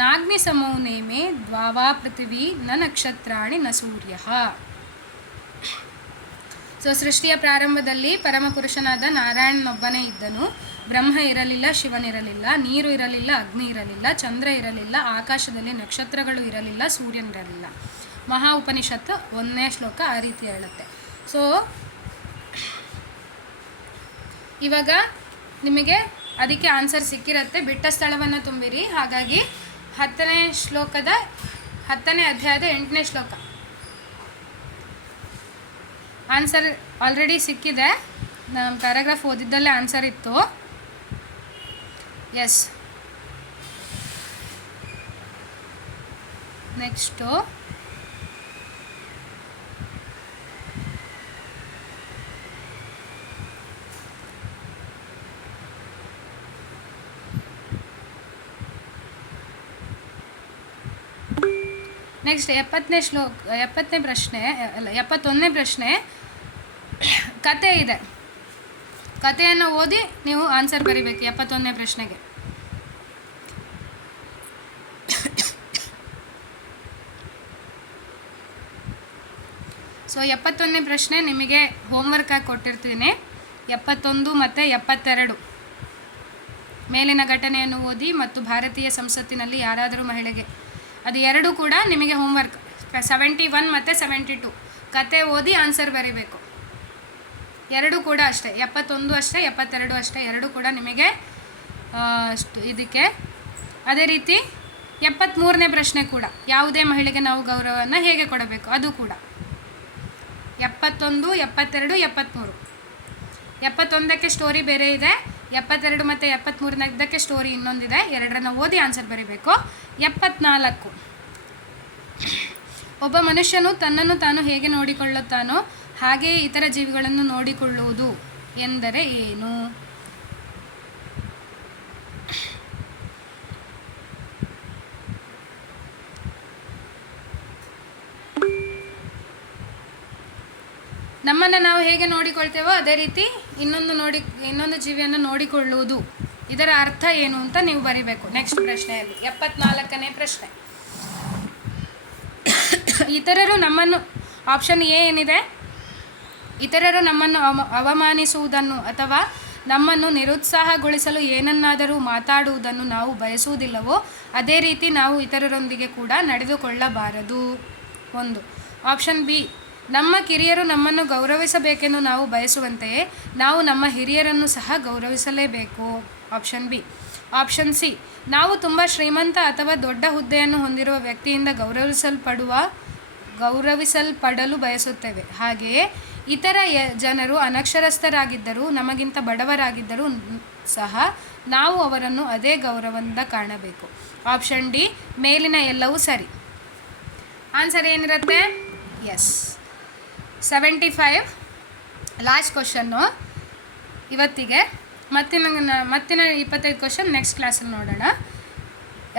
ನಾಗ್ನಿ ಸಮೋ ನೇಮೆ ದ್ವಾವಾ ಪೃಥಿವೀ ನ ನಕ್ಷತ್ರಾಣಿ ನ ಸೂರ್ಯ. ಸೊ ಸೃಷ್ಟಿಯ ಪ್ರಾರಂಭದಲ್ಲಿ ಪರಮಪುರುಷನಾದ ನಾರಾಯಣನೊಬ್ಬನೇ ಇದ್ದನು. ಬ್ರಹ್ಮ ಇರಲಿಲ್ಲ, ಶಿವನಿರಲಿಲ್ಲ, ನೀರು ಇರಲಿಲ್ಲ, ಅಗ್ನಿ ಇರಲಿಲ್ಲ, ಚಂದ್ರ ಇರಲಿಲ್ಲ, ಆಕಾಶದಲ್ಲಿ ನಕ್ಷತ್ರಗಳು ಇರಲಿಲ್ಲ, ಸೂರ್ಯನಿರಲಿಲ್ಲ. ಮಹಾ ಉಪನಿಷತ್ತು 1ನೇ ಶ್ಲೋಕ ಆ ರೀತಿ ಹೇಳುತ್ತೆ. ಸೊ ಇವಾಗ ನಿಮಗೆ ಅದಕ್ಕೆ ಆನ್ಸರ್ ಸಿಕ್ಕಿರುತ್ತೆ. ಬಿಟ್ಟ ಸ್ಥಳವನ್ನು ತುಂಬಿರಿ. ಹಾಗಾಗಿ 10ನೇ ಶ್ಲೋಕದ 10ನೇ ಅಧ್ಯಾಯದ 8ನೇ ಶ್ಲೋಕ ಆನ್ಸರ್ ಆಲ್ರೆಡಿ ಸಿಕ್ಕಿದೆ. ನಮ್ಮ ಪ್ಯಾರಾಗ್ರಾಫ್ ಓದಿದ್ದಲ್ಲೇ ಆನ್ಸರ್ ಇತ್ತು. ಎಸ್, ನೆಕ್ಸ್ಟು ನೆಕ್ಸ್ಟ್ 70ನೇ ಪ್ರಶ್ನೆ ಅಲ್ಲ 71ನೇ ಪ್ರಶ್ನೆ ಕತೆ ಇದೆ. ಕಥೆಯನ್ನು ಓದಿ ನೀವು ಆನ್ಸರ್ ಬರೀಬೇಕು 71ನೇ ಪ್ರಶ್ನೆಗೆ. ಸೊ 71ನೇ ಪ್ರಶ್ನೆ ನಿಮಗೆ ಹೋಮ್ವರ್ಕ್ ಆಗಿ ಕೊಟ್ಟಿರ್ತೀನಿ. 71 ಮತ್ತು 72 ಮೇಲಿನ ಘಟನೆಯನ್ನು ಓದಿ ಮತ್ತು ಭಾರತೀಯ ಸಂಸತ್ತಿನಲ್ಲಿ ಯಾರಾದರೂ ಮಹಿಳೆಗೆ, ಅದು ಎರಡೂ ಕೂಡ ನಿಮಗೆ ಹೋಮ್ವರ್ಕ್. 71 ಮತ್ತು 72 ಕತೆ ಓದಿ ಆನ್ಸರ್ ಬರೀಬೇಕು. ಎರಡೂ ಕೂಡ ಅಷ್ಟೇ, 71 ಅಷ್ಟೇ, 72 ಅಷ್ಟೇ, ಎರಡೂ ಕೂಡ ನಿಮಗೆ ಇದಕ್ಕೆ. ಅದೇ ರೀತಿ 73ನೇ ಪ್ರಶ್ನೆ ಕೂಡ, ಯಾವುದೇ ಮಹಿಳೆಗೆ ನಾವು ಗೌರವವನ್ನು ಹೇಗೆ ಕೊಡಬೇಕು, ಅದು ಕೂಡ 71, 72, 73. 71ಕ್ಕೆ ಸ್ಟೋರಿ ಬೇರೆ ಇದೆ, 72 ಮತ್ತು 73ಕ್ಕೆ ಸ್ಟೋರಿ ಇನ್ನೊಂದಿದೆ. ಎರಡರನ್ನು ಓದಿ ಆನ್ಸರ್ ಬರೀಬೇಕು. 74 ಒಬ್ಬ ಮನುಷ್ಯನು ತನ್ನನ್ನು ತಾನು ಹೇಗೆ ನೋಡಿಕೊಳ್ಳುತ್ತಾನೋ ಹಾಗೆಯೇ ಇತರ ಜೀವಿಗಳನ್ನು ನೋಡಿಕೊಳ್ಳುವುದು ಎಂದರೆ ಏನು? ನಮ್ಮನ್ನು ನಾವು ಹೇಗೆ ನೋಡಿಕೊಳ್ತೇವೋ ಅದೇ ರೀತಿ ಇನ್ನೊಂದು ಜೀವಿಯನ್ನು ನೋಡಿಕೊಳ್ಳುವುದು, ಇದರ ಅರ್ಥ ಏನು ಅಂತ ನೀವು ಬರಿಬೇಕು ನೆಕ್ಸ್ಟ್ ಪ್ರಶ್ನೆಯಲ್ಲಿ. 74ನೇ ಪ್ರಶ್ನೆ, ಇತರರು ನಮ್ಮನ್ನು, ಆಪ್ಷನ್ ಎ ಏನಿದೆ, ಇತರರು ನಮ್ಮನ್ನು ಅವಮಾನಿಸುವುದನ್ನು ಅಥವಾ ನಮ್ಮನ್ನು ನಿರುತ್ಸಾಹಗೊಳಿಸಲು ಏನನ್ನಾದರೂ ಮಾತಾಡುವುದನ್ನು ನಾವು ಬಯಸುವುದಿಲ್ಲವೋ ಅದೇ ರೀತಿ ನಾವು ಇತರರೊಂದಿಗೆ ಕೂಡ ನಡೆದುಕೊಳ್ಳಬಾರದು. 1. ಆಪ್ಷನ್ ಬಿ, ನಮ್ಮ ಕಿರಿಯರು ನಮ್ಮನ್ನು ಗೌರವಿಸಬೇಕೆಂದು ನಾವು ಬಯಸುವಂತೆಯೇ ನಾವು ನಮ್ಮ ಹಿರಿಯರನ್ನು ಸಹ ಗೌರವಿಸಲೇಬೇಕು. Option B. ಆಪ್ಷನ್ ಸಿ, ನಾವು ತುಂಬ ಶ್ರೀಮಂತ ಅಥವಾ ದೊಡ್ಡ ಹುದ್ದೆಯನ್ನು ಹೊಂದಿರುವ ವ್ಯಕ್ತಿಯಿಂದ ಗೌರವಿಸಲ್ಪಡಲು ಬಯಸುತ್ತೇವೆ. ಹಾಗೆಯೇ ಇತರ ಜನರು ಅನಕ್ಷರಸ್ಥರಾಗಿದ್ದರೂ ನಮಗಿಂತ ಬಡವರಾಗಿದ್ದರೂ ಸಹ ನಾವು ಅವರನ್ನು ಅದೇ ಗೌರವದಿಂದ ಕಾಣಬೇಕು. ಆಪ್ಷನ್ ಡಿ, ಮೇಲಿನ ಎಲ್ಲವೂ ಸರಿ. ಆನ್ಸರ್ ಏನಿರುತ್ತೆ? ಎಸ್, 75 ಲಾಸ್ಟ್ ಕ್ವಶನ್ನು ಇವತ್ತಿಗೆ. ಮತ್ತಿನ 25 ಕ್ವಶನ್ ನೆಕ್ಸ್ಟ್ ಕ್ಲಾಸಲ್ಲಿ ನೋಡೋಣ.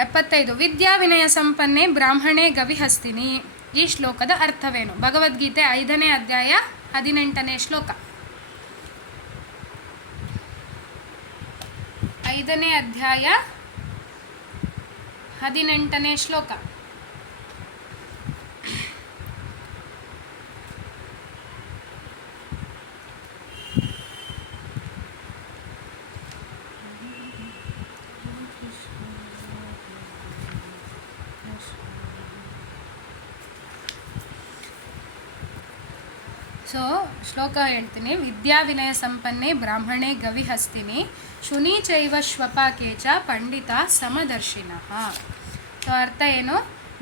75 ವಿದ್ಯಾ ವಿನಯ ಸಂಪನ್ನೆ ಬ್ರಾಹ್ಮಣೇ ಗವಿಹಸ್ತಿನಿ. ಈ ಶ್ಲೋಕದ ಅರ್ಥವೇನು? ಭಗವದ್ಗೀತೆ 5ನೇ ಅಧ್ಯಾಯ 18ನೇ ಶ್ಲೋಕ. 5ನೇ ಅಧ್ಯಾಯ 18ನೇ ಶ್ಲೋಕ. ಸೊ ಶ್ಲೋಕ ಹೇಳ್ತೀನಿ. ವಿದ್ಯಾ ವಿನಯ ಸಂಪನ್ನೆ ಬ್ರಾಹ್ಮಣೇ ಗವಿಹಸ್ತಿನಿ ಶುನಿ ಚೈವ ಶ್ವಪಾಕೇಚ ಪಂಡಿತ ಸಮದರ್ಶಿನಃ. ಸೊ ಅರ್ಥ ಏನು?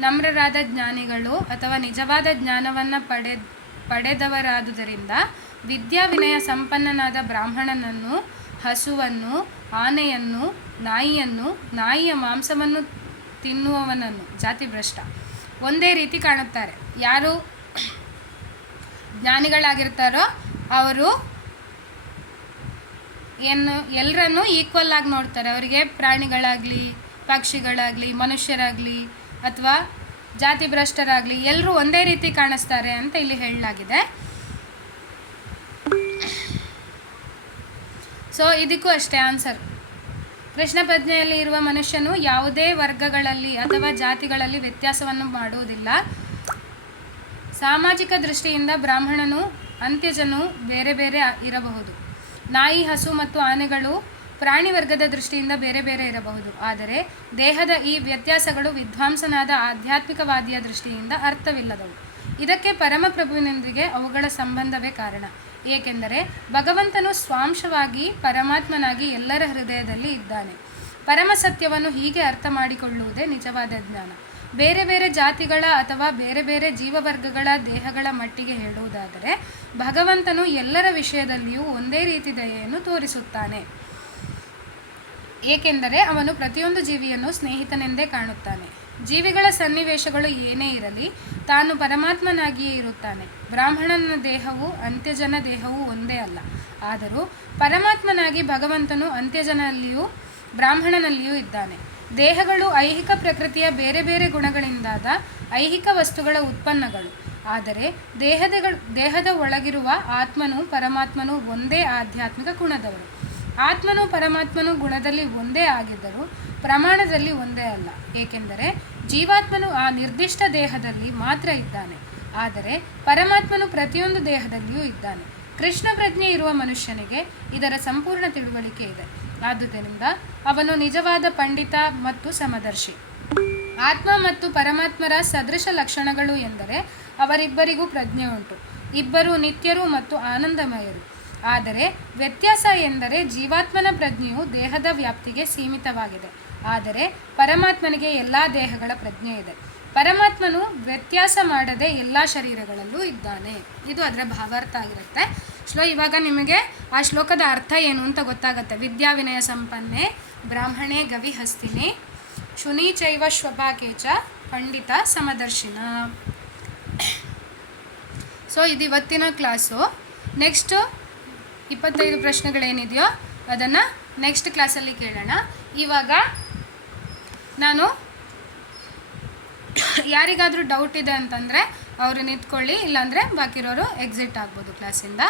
ನಮ್ರರಾದ ಜ್ಞಾನಿಗಳು ಅಥವಾ ನಿಜವಾದ ಜ್ಞಾನವನ್ನು ಪಡೆದವರಾದುದರಿಂದ ವಿದ್ಯಾವಿನಯ ಸಂಪನ್ನನಾದ ಬ್ರಾಹ್ಮಣನನ್ನು, ಹಸುವನ್ನು, ಆನೆಯನ್ನು, ನಾಯಿಯ ಮಾಂಸವನ್ನು ತಿನ್ನುವವನನ್ನು ಜಾತಿಭ್ರಷ್ಟ ಒಂದೇ ರೀತಿ ಕಾಣುತ್ತಾರೆ. ಯಾರು ಜ್ಞಾನಿಗಳಾಗಿರ್ತಾರೋ ಅವರು ಎಲ್ಲರನ್ನೂ ಈಕ್ವಲ್ ಆಗಿ ನೋಡ್ತಾರೆ. ಅವರಿಗೆ ಪ್ರಾಣಿಗಳಾಗಲಿ, ಪಕ್ಷಿಗಳಾಗಲಿ, ಮನುಷ್ಯರಾಗಲಿ ಅಥವಾ ಜಾತಿಭ್ರಷ್ಟರಾಗಲಿ ಎಲ್ಲರೂ ಒಂದೇ ರೀತಿ ಕಾಣಿಸ್ತಾರೆ ಅಂತ ಇಲ್ಲಿ ಹೇಳಲಾಗಿದೆ. ಸೊ ಇದಕ್ಕೂ ಅಷ್ಟೇ ಆನ್ಸರ್. ಕೃಷ್ಣ ಪ್ರಜ್ಞೆಯಲ್ಲಿ ಇರುವ ಮನುಷ್ಯನು ಯಾವುದೇ ವರ್ಗಗಳಲ್ಲಿ ಅಥವಾ ಜಾತಿಗಳಲ್ಲಿ ವ್ಯತ್ಯಾಸವನ್ನು ಮಾಡುವುದಿಲ್ಲ. ಸಾಮಾಜಿಕ ದೃಷ್ಟಿಯಿಂದ ಬ್ರಾಹ್ಮಣನು, ಅಂತ್ಯಜನು ಬೇರೆ ಬೇರೆ ಇರಬಹುದು. ನಾಯಿ, ಹಸು ಮತ್ತು ಆನೆಗಳು ಪ್ರಾಣಿ ವರ್ಗದ ದೃಷ್ಟಿಯಿಂದ ಬೇರೆ ಬೇರೆ ಇರಬಹುದು. ಆದರೆ ದೇಹದ ಈ ವ್ಯತ್ಯಾಸಗಳು ವಿದ್ವಾಂಸನಾದ ಆಧ್ಯಾತ್ಮಿಕವಾದಿಯ ದೃಷ್ಟಿಯಿಂದ ಅರ್ಥವಿಲ್ಲದವು. ಇದಕ್ಕೆ ಪರಮಪ್ರಭುವಿನೊಂದಿಗೆ ಅವುಗಳ ಸಂಬಂಧವೇ ಕಾರಣ. ಏಕೆಂದರೆ ಭಗವಂತನು ಸ್ವಾಂಶವಾಗಿ ಪರಮಾತ್ಮನಾಗಿ ಎಲ್ಲರ ಹೃದಯದಲ್ಲಿ ಇದ್ದಾನೆ. ಪರಮ ಸತ್ಯವನ್ನು ಹೀಗೆ ಅರ್ಥ ಮಾಡಿಕೊಳ್ಳುವುದೇ ನಿಜವಾದ ಜ್ಞಾನ. ಬೇರೆ ಬೇರೆ ಜಾತಿಗಳ ಅಥವಾ ಬೇರೆ ಬೇರೆ ಜೀವವರ್ಗಗಳ ದೇಹಗಳ ಮಟ್ಟಿಗೆ ಹೇಳುವುದಾದರೆ ಭಗವಂತನು ಎಲ್ಲರ ವಿಷಯದಲ್ಲಿಯೂ ಒಂದೇ ರೀತಿ ದಯೆಯನ್ನು ತೋರಿಸುತ್ತಾನೆ. ಏಕೆಂದರೆ ಅವನು ಪ್ರತಿಯೊಂದು ಜೀವಿಯನ್ನು ಸ್ನೇಹಿತನೆಂದೇ ಕಾಣುತ್ತಾನೆ. ಜೀವಿಗಳ ಸನ್ನಿವೇಶಗಳು ಏನೇ ಇರಲಿ ತಾನು ಪರಮಾತ್ಮನಾಗಿಯೇ ಇರುತ್ತಾನೆ. ಬ್ರಾಹ್ಮಣನ ದೇಹವು ಅಂತ್ಯಜನ ದೇಹವೂ ಒಂದೇ ಅಲ್ಲ. ಆದರೂ ಪರಮಾತ್ಮನಾಗಿ ಭಗವಂತನು ಅಂತ್ಯಜನಲ್ಲಿಯೂ ಬ್ರಾಹ್ಮಣನಲ್ಲಿಯೂ ಇದ್ದಾನೆ. ದೇಹಗಳು ಐಹಿಕ ಪ್ರಕೃತಿಯ ಬೇರೆ ಬೇರೆ ಗುಣಗಳಿಂದಾದ ಐಹಿಕ ವಸ್ತುಗಳ ಉತ್ಪನ್ನಗಳು. ಆದರೆ ದೇಹದ ಒಳಗಿರುವ ಆತ್ಮನು ಪರಮಾತ್ಮನು ಒಂದೇ ಆಧ್ಯಾತ್ಮಿಕ ಗುಣದವರು. ಆತ್ಮನು ಪರಮಾತ್ಮನು ಗುಣದಲ್ಲಿ ಒಂದೇ ಆಗಿದ್ದರೂ ಪ್ರಮಾಣದಲ್ಲಿ ಒಂದೇ ಅಲ್ಲ. ಏಕೆಂದರೆ ಜೀವಾತ್ಮನು ಆ ನಿರ್ದಿಷ್ಟ ದೇಹದಲ್ಲಿ ಮಾತ್ರ ಇದ್ದಾನೆ, ಆದರೆ ಪರಮಾತ್ಮನು ಪ್ರತಿಯೊಂದು ದೇಹದಲ್ಲಿಯೂ ಇದ್ದಾನೆ. ಕೃಷ್ಣ ಪ್ರಜ್ಞೆ ಇರುವ ಮನುಷ್ಯನಿಗೆ ಇದರ ಸಂಪೂರ್ಣ ತಿಳುವಳಿಕೆ ಇದೆ. ಆದುದರಿಂದ ಅವನು ನಿಜವಾದ ಪಂಡಿತ ಮತ್ತು ಸಮದರ್ಶಿ. ಆತ್ಮ ಮತ್ತು ಪರಮಾತ್ಮರ ಸದೃಶ ಲಕ್ಷಣಗಳು ಎಂದರೆ ಅವರಿಬ್ಬರಿಗೂ ಪ್ರಜ್ಞೆ ಉಂಟು. ಇಬ್ಬರು ನಿತ್ಯರು ಮತ್ತು ಆನಂದಮಯರು. ಆದರೆ ವ್ಯತ್ಯಾಸ ಎಂದರೆ ಜೀವಾತ್ಮನ ಪ್ರಜ್ಞೆಯು ದೇಹದ ವ್ಯಾಪ್ತಿಗೆ ಸೀಮಿತವಾಗಿದೆ, ಆದರೆ ಪರಮಾತ್ಮನಿಗೆ ಎಲ್ಲ ದೇಹಗಳ ಪ್ರಜ್ಞೆ ಇದೆ. ಪರಮಾತ್ಮನು ವ್ಯತ್ಯಾಸ ಮಾಡದೆ ಎಲ್ಲ ಶರೀರಗಳಲ್ಲೂ ಇದ್ದಾನೆ. ಇದು ಅದರ ಭಾವಾರ್ಥ ಆಗಿರುತ್ತೆ. ಇವಾಗ ನಿಮಗೆ ಆ ಶ್ಲೋಕದ ಅರ್ಥ ಏನು ಅಂತ ಗೊತ್ತಾಗುತ್ತೆ. ವಿದ್ಯಾವಿನಯ ಸಂಪನ್ನೆ ಬ್ರಾಹ್ಮಣೇ ಗವಿ ಹಸ್ತಿನಿ ಶುನಿ ಚೈವ ಶ್ವಪಾಕೇಚ ಪಂಡಿತ ಸಮದರ್ಶಿನ. ಸೊ ಇದು ಇವತ್ತಿನ ಕ್ಲಾಸು. ನೆಕ್ಸ್ಟು 25 ಪ್ರಶ್ನೆಗಳೇನಿದೆಯೋ ಅದನ್ನು ನೆಕ್ಸ್ಟ್ ಕ್ಲಾಸಲ್ಲಿ ಕೇಳೋಣ. ಇವಾಗ ನಾನು ಯಾರಿಗಾದರೂ ಡೌಟ್ ಇದೆ ಅಂತಂದರೆ ಅವರು ನಿಂತ್ಕೊಳ್ಳಿ, ಇಲ್ಲಾಂದರೆ ಬಾಕಿರೋರು ಎಕ್ಸಿಟ್ ಆಗ್ಬೋದು ಕ್ಲಾಸಿಂದ.